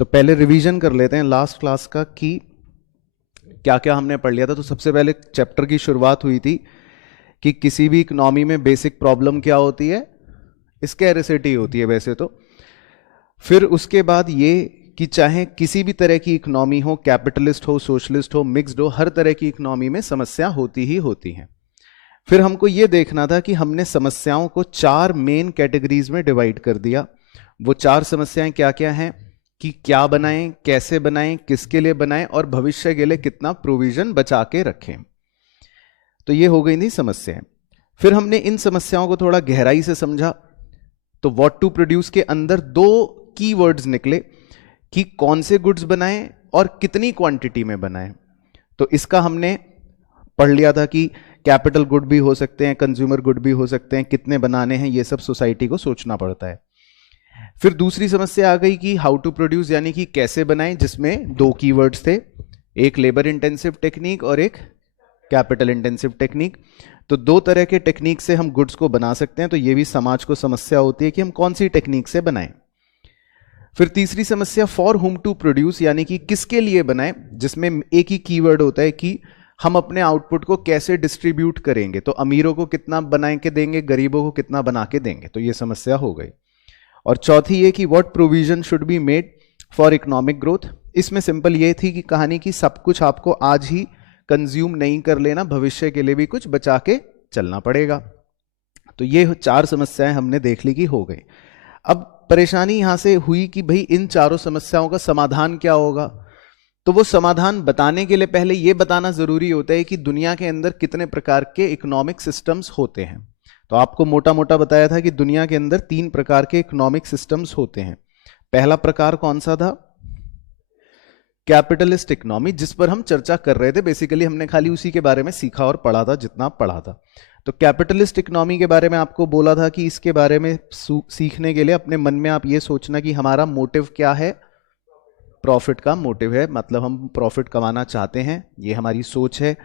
तो पहले रिवीजन कर लेते हैं लास्ट क्लास का कि क्या क्या हमने पढ़ लिया था। तो सबसे पहले चैप्टर की शुरुआत हुई थी कि किसी भी इकोनॉमी में बेसिक प्रॉब्लम क्या होती है, स्कैरिसिटी होती है वैसे तो। फिर उसके बाद ये कि चाहे किसी भी तरह की इकोनॉमी हो, कैपिटलिस्ट हो, सोशलिस्ट हो, मिक्स्ड हो, हर तरह की इकोनॉमी में समस्या होती ही होती है। फिर हमको ये देखना था कि हमने समस्याओं को 4 मेन कैटेगरीज में डिवाइड कर दिया। वो 4 समस्याएं क्या क्या हैं कि क्या बनाएं, कैसे बनाएं, किसके लिए बनाएं और भविष्य के लिए कितना प्रोविजन बचा के रखें। तो ये हो गई थी समस्याएं। फिर हमने इन समस्याओं को थोड़ा गहराई से समझा। तो व्हाट टू प्रोड्यूस के अंदर 2 कीवर्ड्स निकले कि कौन से गुड्स बनाएं और कितनी क्वांटिटी में बनाएं। तो इसका हमने पढ़ लिया था कि कैपिटल गुड भी हो सकते हैं, कंज्यूमर गुड भी हो सकते हैं, कितने बनाने हैं ये सब सोसाइटी को सोचना पड़ता है। फिर दूसरी समस्या आ गई कि हाउ टू प्रोड्यूस, यानी कि कैसे बनाएं, जिसमें 2 कीवर्ड्स थे, एक लेबर इंटेंसिव टेक्निक और एक कैपिटल इंटेंसिव टेक्निक। तो 2 तरह के टेक्निक से हम गुड्स को बना सकते हैं। तो ये भी समाज को समस्या होती है कि हम कौन सी टेक्निक से बनाएं। फिर तीसरी समस्या फॉर हुम टू प्रोड्यूस, यानी कि किसके लिए बनाएं, जिसमें एक ही कीवर्ड होता है कि हम अपने आउटपुट को कैसे डिस्ट्रीब्यूट करेंगे। तो अमीरों को कितना बना के देंगे, गरीबों को कितना बना के देंगे। तो ये समस्या हो गई। और चौथी ये कि what provision should be made for economic growth. इसमें सिंपल ये थी कि कहानी की सब कुछ आपको आज ही कंज्यूम नहीं कर लेना, भविष्य के लिए भी कुछ बचा के चलना पड़ेगा। तो ये 4 समस्याएं हमने देख ली कि हो गई। अब परेशानी यहां से हुई कि भाई इन चारों समस्याओं का समाधान क्या होगा। तो वो समाधान बताने के लिए पहले ये बताना जरूरी होता है कि दुनिया के अंदर कितने प्रकार के इकोनॉमिक सिस्टम्स होते हैं। तो आपको मोटा मोटा बताया था कि दुनिया के अंदर 3 प्रकार के इकोनॉमिक सिस्टम्स होते हैं। पहला प्रकार कौन सा था? कैपिटलिस्ट इकोनॉमी, जिस पर हम चर्चा कर रहे थे। बेसिकली हमने खाली उसी के बारे में सीखा और पढ़ा था जितना पढ़ा था। तो कैपिटलिस्ट इकोनॉमी के बारे में आपको बोला था कि इसके बारे में सीखने के लिए अपने मन में आप ये सोचना कि हमारा मोटिव क्या है। प्रॉफिट का मोटिव है, मतलब हम प्रॉफिट कमाना चाहते हैं, ये हमारी सोच है।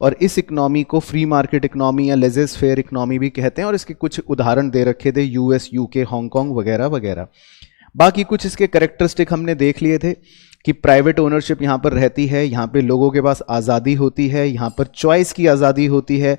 और इस इकोनॉमी को फ्री मार्केट इकोनॉमी या लेजेस फेयर इकोनॉमी भी कहते हैं। और इसके कुछ उदाहरण दे रखे थे, यूएस, यूके, हांगकांग वगैरह वगैरह। बाकी कुछ इसके कैरेक्टरिस्टिक हमने देख लिए थे कि प्राइवेट ओनरशिप यहाँ पर रहती है, यहाँ पे लोगों के पास आज़ादी होती है, यहाँ पर चॉइस की आज़ादी होती है,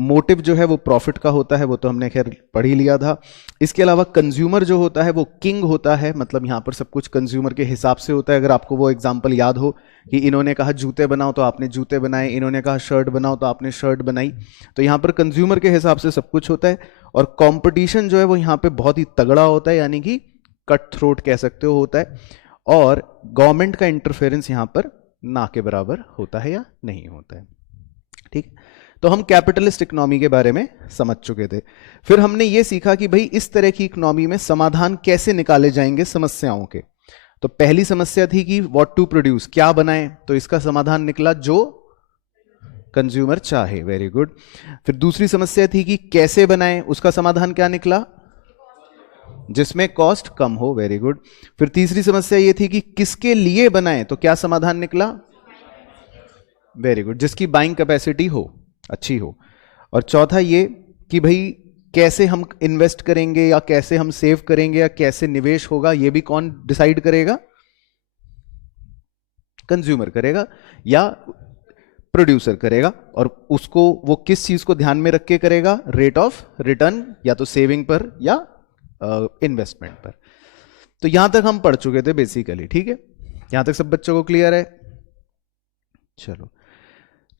मोटिव जो है वो प्रॉफिट का होता है, वो तो हमने खैर पढ़ ही लिया था। इसके अलावा कंज्यूमर जो होता है वो किंग होता है, मतलब यहाँ पर सब कुछ कंज्यूमर के हिसाब से होता है। अगर आपको वो एग्जांपल याद हो कि इन्होंने कहा जूते बनाओ तो आपने जूते बनाए, इन्होंने कहा शर्ट बनाओ तो आपने शर्ट बनाई। तो यहाँ पर कंज्यूमर के हिसाब से सब कुछ होता है। और कंपटीशन जो है वो यहाँ पे बहुत ही तगड़ा होता है, यानी कि कट थ्रोट कह सकते हो होता है। और गवर्नमेंट का इंटरफेरेंस यहाँ पर ना के बराबर होता है या नहीं होता है। ठीक। तो हम कैपिटलिस्ट इकोनॉमी के बारे में समझ चुके थे। फिर हमने ये सीखा कि भाई इस तरह की इकोनॉमी में समाधान कैसे निकाले जाएंगे समस्याओं के। तो पहली समस्या थी कि व्हाट टू प्रोड्यूस, क्या बनाएं। तो इसका समाधान निकला जो कंज्यूमर चाहे। Very good. फिर दूसरी समस्या थी कि कैसे बनाएं, उसका समाधान क्या निकला? जिसमें कॉस्ट कम हो। Very good. फिर तीसरी समस्या ये थी कि किसके लिए बनाएं, तो क्या समाधान निकला? वेरी गुड, जिसकी बाइंग कैपेसिटी हो, अच्छी हो। और चौथा ये कि भाई कैसे हम इन्वेस्ट करेंगे या कैसे हम सेव करेंगे या कैसे निवेश होगा, ये भी कौन डिसाइड करेगा? कंज्यूमर करेगा या प्रोड्यूसर करेगा। और उसको वो किस चीज को ध्यान में रख के करेगा? रेट ऑफ रिटर्न, या तो सेविंग पर या इन्वेस्टमेंट पर। तो यहां तक हम पढ़ चुके थे बेसिकली। ठीक है, यहां तक सब बच्चों को क्लियर है? चलो,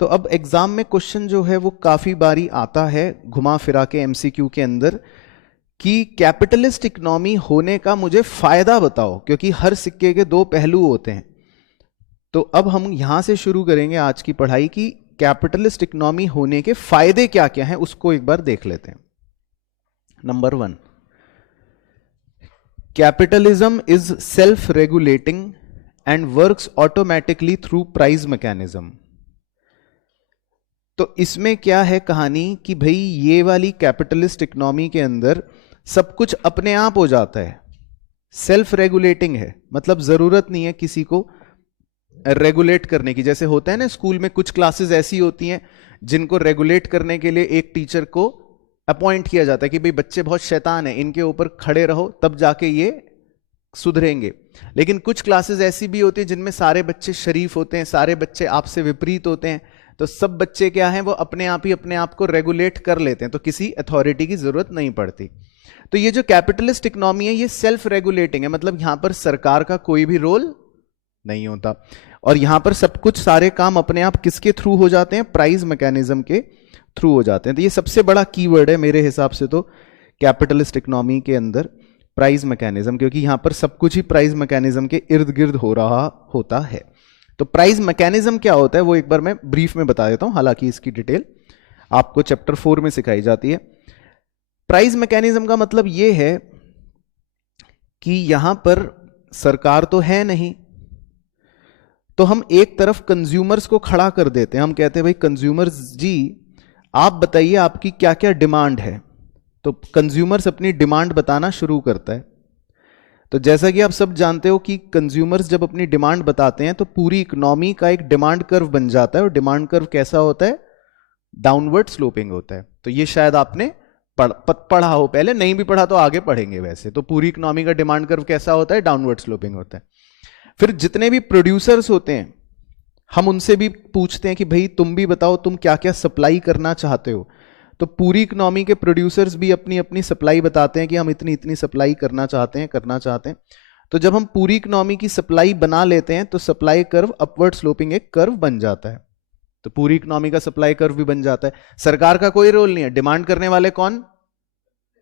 तो अब एग्जाम में क्वेश्चन जो है वो काफी बारी आता है घुमा फिरा के एमसीक्यू के अंदर कि कैपिटलिस्ट इकोनॉमी होने का मुझे फायदा बताओ, क्योंकि हर सिक्के के 2 पहलू होते हैं। तो अब हम यहां से शुरू करेंगे आज की पढ़ाई की कैपिटलिस्ट इकोनॉमी होने के फायदे क्या क्या हैं, उसको एक बार देख लेते हैं। Number 1, capitalism is self regulating and works automatically through price mechanism. तो इसमें क्या है कहानी कि भाई ये वाली कैपिटलिस्ट इकोनॉमी के अंदर सब कुछ अपने आप हो जाता है, सेल्फ रेगुलेटिंग है, मतलब जरूरत नहीं है किसी को रेगुलेट करने की। जैसे होता है ना स्कूल में कुछ क्लासेस ऐसी होती हैं जिनको रेगुलेट करने के लिए एक टीचर को अपॉइंट किया जाता है कि भाई बच्चे बहुत शैतान है, इनके ऊपर खड़े रहो, तब जाके ये सुधरेंगे। लेकिन कुछ क्लासेस ऐसी भी होती है जिनमें सारे बच्चे शरीफ होते हैं, सारे बच्चे आपसे विपरीत होते हैं, तो सब बच्चे क्या हैं, वो अपने आप ही अपने आप को रेगुलेट कर लेते हैं, तो किसी अथॉरिटी की जरूरत नहीं पड़ती। तो ये जो कैपिटलिस्ट इकोनॉमी है ये सेल्फ रेगुलेटिंग है, मतलब यहां पर सरकार का कोई भी रोल नहीं होता, और यहां पर सब कुछ सारे काम अपने आप किसके थ्रू हो जाते हैं, प्राइस मैकेनिज्म के थ्रू हो जाते हैं। तो ये सबसे बड़ा कीवर्ड है मेरे हिसाब से तो कैपिटलिस्ट इकोनॉमी के अंदर, प्राइस मैकेनिज्म, क्योंकि यहां पर सब कुछ ही प्राइस मैकेनिज्म के इर्द गिर्द हो रहा होता है। तो प्राइस मैकेनिज्म क्या होता है वो एक बार मैं ब्रीफ में बता देता हूं, हालांकि इसकी डिटेल आपको चैप्टर 4 में सिखाई जाती है। प्राइस मैकेनिज्म का मतलब यह है कि यहां पर सरकार तो है नहीं, तो हम एक तरफ कंज्यूमर्स को खड़ा कर देते हैं, हम कहते हैं भाई कंज्यूमर्स जी आप बताइए आपकी क्या क्या डिमांड है, तो कंज्यूमर्स अपनी डिमांड बताना शुरू करता है। तो जैसा कि आप सब जानते हो कि कंज्यूमर्स जब अपनी डिमांड बताते हैं तो पूरी इकोनॉमी का एक डिमांड कर्व बन जाता है, और डिमांड कर्व कैसा होता है, डाउनवर्ड स्लोपिंग होता है। तो ये शायद आपने पढ़ा हो, पहले नहीं भी पढ़ा तो आगे पढ़ेंगे वैसे। तो पूरी इकोनॉमी का डिमांड कर्व कैसा होता है, डाउनवर्ड स्लोपिंग होता है। फिर जितने भी प्रोड्यूसर्स होते हैं हम उनसे भी पूछते हैं कि भाई तुम भी बताओ तुम क्या क्या सप्लाई करना चाहते हो, तो पूरी इकोनॉमी के प्रोड्यूसर्स भी अपनी अपनी सप्लाई बताते हैं कि हम इतनी इतनी सप्लाई करना चाहते हैं। तो जब हम पूरी इकोनॉमी की सप्लाई बना लेते हैं तो सप्लाई कर्व अपवर्ड स्लोपिंग एक कर्व बन जाता है, तो पूरी इकोनॉमी का सप्लाई कर्व भी बन जाता है। सरकार का कोई रोल नहीं है, डिमांड करने वाले कौन,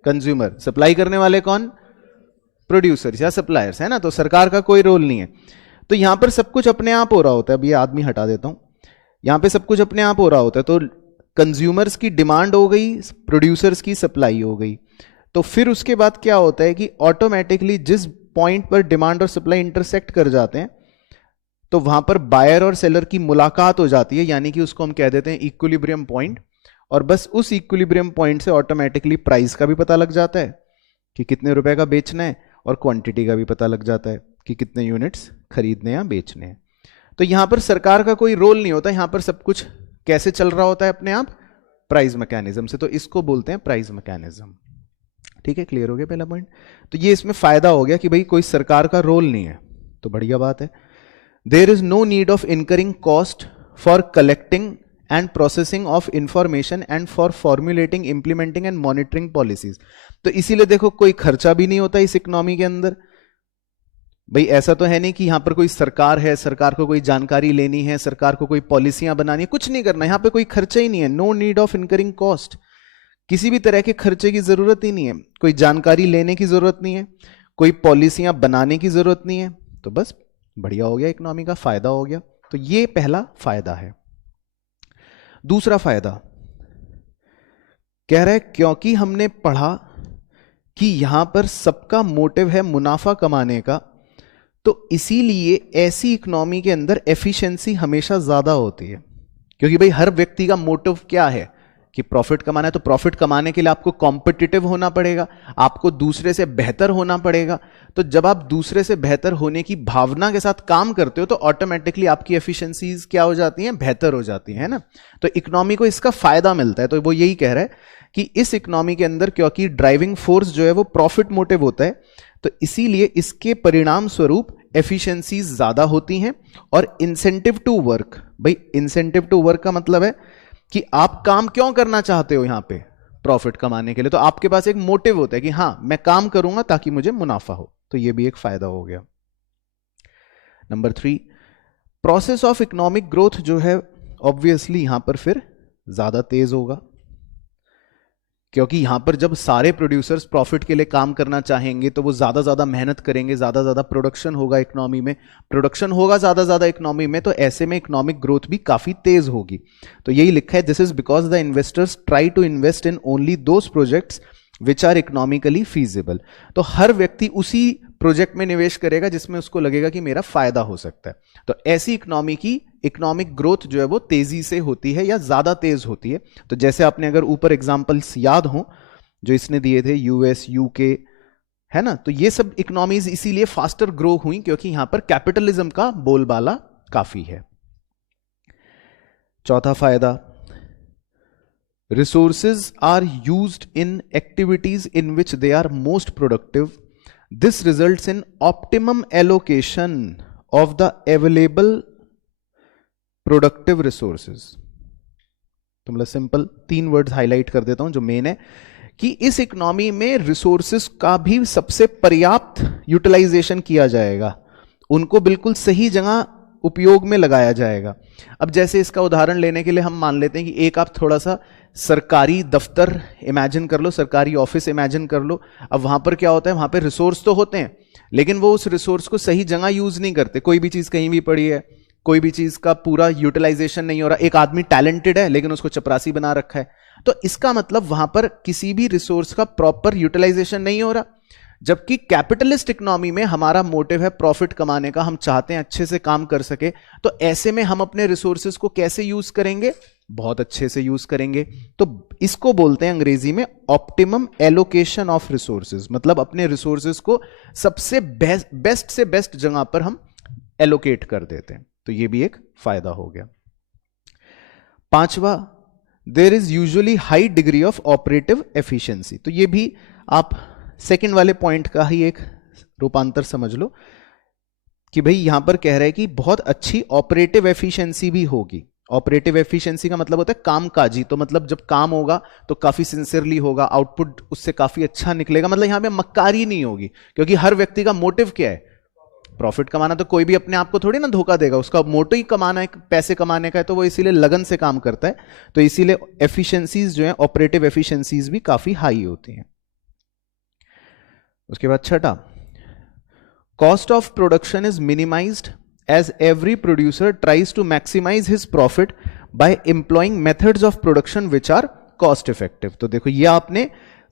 कंज्यूमर, सप्लाई करने वाले कौन, प्रोड्यूसर्स या सप्लायर्स, है ना, तो सरकार का कोई रोल नहीं है। तो यहां पर सब कुछ अपने आप हो रहा होता है। अब ये आदमी हटा देता हूं, यहां पे सब कुछ अपने आप हो रहा होता है। तो कंज्यूमर्स की डिमांड हो गई, प्रोड्यूसर्स की सप्लाई हो गई, तो फिर उसके बाद क्या होता है कि ऑटोमेटिकली जिस पॉइंट पर डिमांड और सप्लाई इंटरसेक्ट कर जाते हैं तो वहां पर बायर और सेलर की मुलाकात हो जाती है, यानी कि उसको हम कह देते हैं इक्विलिब्रियम पॉइंट। और बस उस इक्विलिब्रियम पॉइंट से ऑटोमेटिकली प्राइस का भी पता लग जाता है कि कितने रुपए का बेचना है, और क्वांटिटी का भी पता लग जाता है कि कितने यूनिट्स खरीदने या बेचने हैं। तो यहां पर सरकार का कोई रोल नहीं होता, यहां पर सब कुछ कैसे चल रहा होता है अपने आप, प्राइस मैकेनिज्म से। तो इसको बोलते हैं प्राइस मैकेनिज्म। ठीक है, क्लियर हो गया पहला पॉइंट। तो ये इसमें फायदा हो गया कि भाई कोई सरकार का रोल नहीं है, तो बढ़िया बात है। There is no need of incurring cost for collecting and processing of information and for formulating, implementing and monitoring policies. तो इसीलिए देखो कोई खर्चा भी नहीं होता इस इकोनॉमी के अंदर। भाई ऐसा तो है नहीं कि यहां पर कोई सरकार है, सरकार को कोई जानकारी लेनी है, सरकार को कोई पॉलिसियां बनानी है, कुछ नहीं करना, यहां पे कोई खर्चा ही नहीं है। No need of incurring cost, किसी भी तरह के खर्चे की जरूरत ही नहीं है, कोई जानकारी लेने की जरूरत नहीं है, कोई पॉलिसियां बनाने की जरूरत नहीं है। तो बस बढ़िया हो गया, इकोनॉमी का फायदा हो गया। तो ये पहला फायदा है। दूसरा फायदा कह रहा है क्योंकि हमने पढ़ा कि यहां पर सबका मोटिव है मुनाफा कमाने का, तो इसीलिए ऐसी इकोनॉमी के अंदर एफिशिएंसी हमेशा ज्यादा होती है। क्योंकि भाई हर व्यक्ति का मोटिव क्या है कि प्रॉफिट कमाना है, तो प्रॉफिट कमाने के लिए आपको कॉम्पिटिटिव होना पड़ेगा, आपको दूसरे से बेहतर होना पड़ेगा। तो जब आप दूसरे से बेहतर होने की भावना के साथ काम करते हो तो ऑटोमेटिकली आपकी एफिशिएंसीज क्या हो जाती हैं, बेहतर हो जाती है ना। तो इकोनॉमी को इसका फायदा मिलता है। तो वो यही कह रहा है कि इस इकोनॉमी के अंदर क्योंकि ड्राइविंग फोर्स जो है वो प्रॉफिट मोटिव होता है, तो इसीलिए इसके परिणाम स्वरूप एफिशिएंसीज ज्यादा होती हैं। और इंसेंटिव टू वर्क, भाई इंसेंटिव टू वर्क का मतलब है कि आप काम क्यों करना चाहते हो, यहां पे प्रॉफिट कमाने के लिए, तो आपके पास एक मोटिव होता है कि हां मैं काम करूंगा ताकि मुझे मुनाफा हो। तो ये भी एक फायदा हो गया। Number 3, process of economic growth जो है ऑब्वियसली यहां पर फिर ज्यादा तेज होगा, क्योंकि यहां पर जब सारे प्रोड्यूसर्स प्रॉफिट के लिए काम करना चाहेंगे तो वो ज्यादा मेहनत करेंगे, ज्यादा प्रोडक्शन होगा इकोनॉमी में, प्रोडक्शन होगा ज्यादा इकोनॉमी में, तो ऐसे में इकोनॉमिक ग्रोथ भी काफी तेज होगी। तो यही लिखा है, this is because the investors try to invest in only those projects which are economically feasible. तो हर व्यक्ति उसी प्रोजेक्ट में निवेश करेगा जिसमें उसको लगेगा कि मेरा फायदा हो सकता है। तो ऐसी इकोनॉमी की इकोनॉमिक ग्रोथ जो है वो तेजी से होती है या ज्यादा तेज होती है। तो जैसे आपने अगर ऊपर एग्जांपल्स याद हो जो इसने दिए थे, यूएस, यूके, है ना, तो ये सब इकोनॉमीज इसीलिए फास्टर ग्रो हुई क्योंकि यहां पर कैपिटलिज्म का बोलबाला काफी है। चौथा फायदा, resources are used in activities in which they are most productive this results in optimum allocation of the available productive resources. तो मतलब सिंपल 3 वर्ड्स हाईलाइट कर देता हूं जो मेन है कि इस इकोनॉमी में रिसोर्सेज का भी सबसे पर्याप्त यूटिलाइजेशन किया जाएगा, उनको बिल्कुल सही जगह उपयोग में लगाया जाएगा। अब जैसे इसका उदाहरण लेने के लिए हम मान लेते हैं कि एक आप थोड़ा सा सरकारी दफ्तर इमेजिन कर लो, सरकारी ऑफिस इमेजिन कर लो। अब वहां पर क्या होता है, वहां पर रिसोर्स तो होते हैं लेकिन वो उस रिसोर्स को सही जगह यूज नहीं करते। कोई भी चीज कहीं भी पड़ी है, कोई भी चीज का पूरा यूटिलाइजेशन नहीं हो रहा। एक आदमी टैलेंटेड है लेकिन उसको चपरासी बना रखा है, तो इसका मतलब वहां पर किसी भी रिसोर्स का प्रॉपर यूटिलाइजेशन नहीं हो रहा। जबकि कैपिटलिस्ट इकोनॉमी में हमारा मोटिव है प्रॉफिट कमाने का, हम चाहते हैं अच्छे से काम कर सके, तो ऐसे में हम अपने रिसोर्सेज को कैसे यूज करेंगे, बहुत अच्छे से यूज करेंगे। तो इसको बोलते हैं अंग्रेजी में ऑप्टिमम एलोकेशन ऑफ रिसोर्सेज, मतलब अपने रिसोर्सेज को सबसे बेस्ट से बेस्ट जगह पर हम एलोकेट कर देते हैं। तो ये भी एक फायदा हो गया। 5वां, there is usually high degree of operative efficiency. तो ये भी आप सेकंड वाले पॉइंट का ही एक रूपांतर समझ लो कि भाई यहां पर कह रहे हैं कि बहुत अच्छी ऑपरेटिव एफिशिएंसी भी होगी। ऑपरेटिव एफिशिएंसी का मतलब होता है कामकाजी, तो मतलब जब काम होगा तो काफी सिंसियरली होगा, आउटपुट उससे काफी अच्छा निकलेगा। मतलब यहां पे मक्कारी नहीं होगी, क्योंकि हर व्यक्ति का मोटिव क्या है, प्रॉफिट कमाना। तो कोई भी अपने आप को थोड़ी ना धोखा देगा, उसका मोटिव ही कमाना है, पैसे कमाने का है, तो वो इसीलिए लगन से काम करता है। तो इसीलिए एफिशिएंसीज जो है, ऑपरेटिव एफिशिएंसीज भी काफी हाई होती हैं। उसके बाद 6, cost of production is minimized as every producer tries to maximize his profit by employing methods of production which are cost effective. तो देखो ये आपने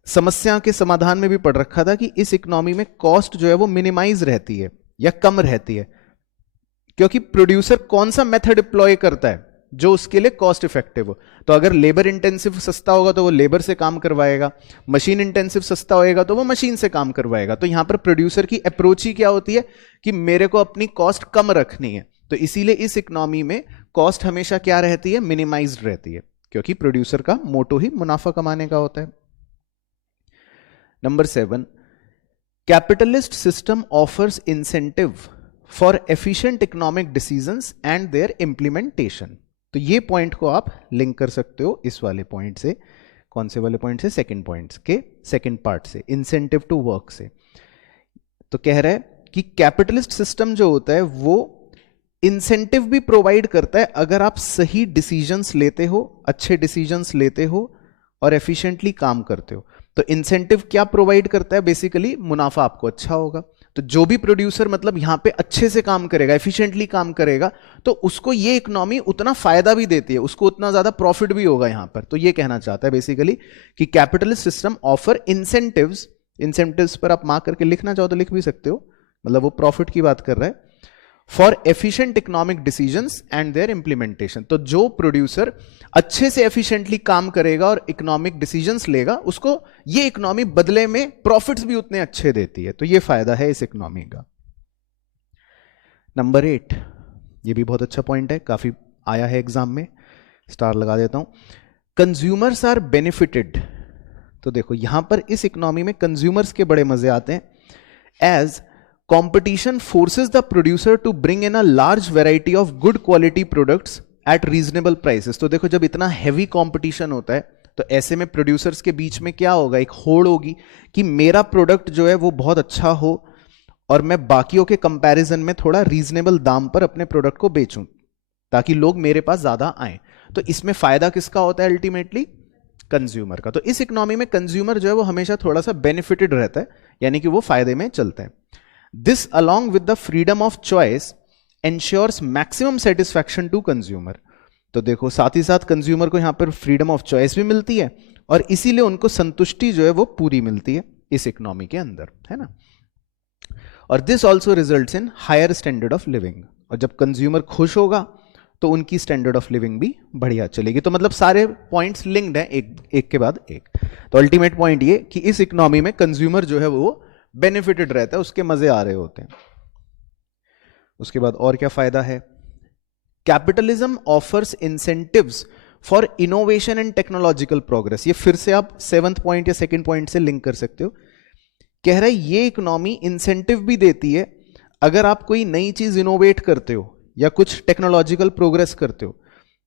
समस्या के समाधान में भी पढ़ रखा था कि इस इकोनॉमी में कॉस्ट जो है वो मिनिमाइज रहती है या कम रहती है, क्योंकि प्रोड्यूसर कौन सा मेथड डिप्लॉय करता है जो उसके लिए कॉस्ट इफेक्टिव हो। तो अगर लेबर इंटेंसिव सस्ता होगा तो वो लेबर से काम करवाएगा, मशीन इंटेंसिव सस्ता होएगा तो वो मशीन से काम करवाएगा। तो यहां पर प्रोड्यूसर की अप्रोच ही क्या होती है कि मेरे को अपनी कॉस्ट कम रखनी है। तो इसीलिए इस इकोनॉमी में कॉस्ट हमेशा क्या रहती है, मिनिमाइज्ड रहती है, क्योंकि प्रोड्यूसर का मोटो ही मुनाफा कमाने का होता है। Number 7, capitalist system offers incentive for efficient economic decisions and their implementation. तो ये पॉइंट को आप लिंक कर सकते हो इस वाले पॉइंट से। कौन से वाले पॉइंट से, सेकंड पॉइंट के सेकंड पार्ट से, इंसेंटिव टू वर्क से। तो कह रहा है कि कैपिटलिस्ट सिस्टम जो होता है वो इंसेंटिव भी प्रोवाइड करता है अगर आप सही डिसीजंस लेते हो, अच्छे डिसीजंस लेते हो और एफिशिएंटली काम करते हो। तो इंसेंटिव क्या प्रोवाइड करता है, बेसिकली मुनाफा आपको अच्छा होगा। तो जो भी प्रोड्यूसर मतलब यहां पे अच्छे से काम करेगा, एफिशिएंटली काम करेगा, तो उसको ये इकोनॉमी उतना फायदा भी देती है, उसको उतना ज्यादा प्रॉफिट भी होगा यहां पर। तो ये कहना चाहता है बेसिकली कि capitalist system offer incentives. Incentives पर आप मार्क करके लिखना चाहो तो लिख भी सकते हो, मतलब वो प्रॉफिट की बात कर रहा है, for efficient economic decisions and their implementation. तो जो प्रोड्यूसर अच्छे से एफिशिएंटली काम करेगा और इकोनॉमिक डिसीजंस लेगा, उसको ये इकोनॉमी बदले में प्रॉफिट्स भी उतने अच्छे देती है। तो ये फायदा है इस इकोनॉमी का। नंबर 8, ये भी बहुत अच्छा पॉइंट है, काफी आया है एग्जाम में, स्टार लगा देता हूं। Consumers are benefited. तो देखो यहां पर इस इकोनॉमी में कंज्यूमर्स के बड़े मजे आते हैं। As competition forces the producer to bring in a large variety of good quality products at reasonable prices। तो देखो जब इतना heavy competition होता है तो ऐसे में प्रोड्यूसर्स के बीच में क्या होगा, एक होड़ होगी कि मेरा प्रोडक्ट जो है वो बहुत अच्छा हो और मैं बाकियों के कंपैरिजन में थोड़ा रीजनेबल दाम पर अपने प्रोडक्ट को बेचूं ताकि लोग मेरे पास ज्यादा आए। तो इसमें फायदा किसका होता है, अल्टीमेटली कंज्यूमर का। तो इस इकोनॉमी में कंज्यूमर जो है वो हमेशा थोड़ा सा बेनिफिटेड रहता है, यानी कि वो फायदे में चलता है। This along with the freedom of choice ensures maximum satisfaction to consumer। तो देखो साथ ही साथ कंज्यूमर को यहां पर फ्रीडम ऑफ चॉइस भी मिलती है और इसीलिए उनको संतुष्टि जो है वो पूरी मिलती है इस इकोनॉमी के अंदर, है ना। और this also results in higher standard of living. और जब कंज्यूमर खुश होगा तो उनकी स्टैंडर्ड ऑफ लिविंग भी बढ़िया चलेगी। तो मतलब सारे पॉइंट्स लिंक्ड हैं एक के बाद एक। तो अल्टीमेट पॉइंट ये कि इस इकोनॉमी में कंज्यूमर जो है वो बेनिफिटेड रहता है, उसके मजे आ रहे होते हैं। उसके बाद और क्या फायदा है, capitalism offers incentives for innovation and technological progress. ये फिर से आप 7th पॉइंट या 2nd पॉइंट से लिंक कर सकते हो कह रहा है ये इकोनॉमी इंसेंटिव भी देती है, अगर आप कोई नई चीज इनोवेट करते हो या कुछ टेक्नोलॉजिकल प्रोग्रेस करते हो,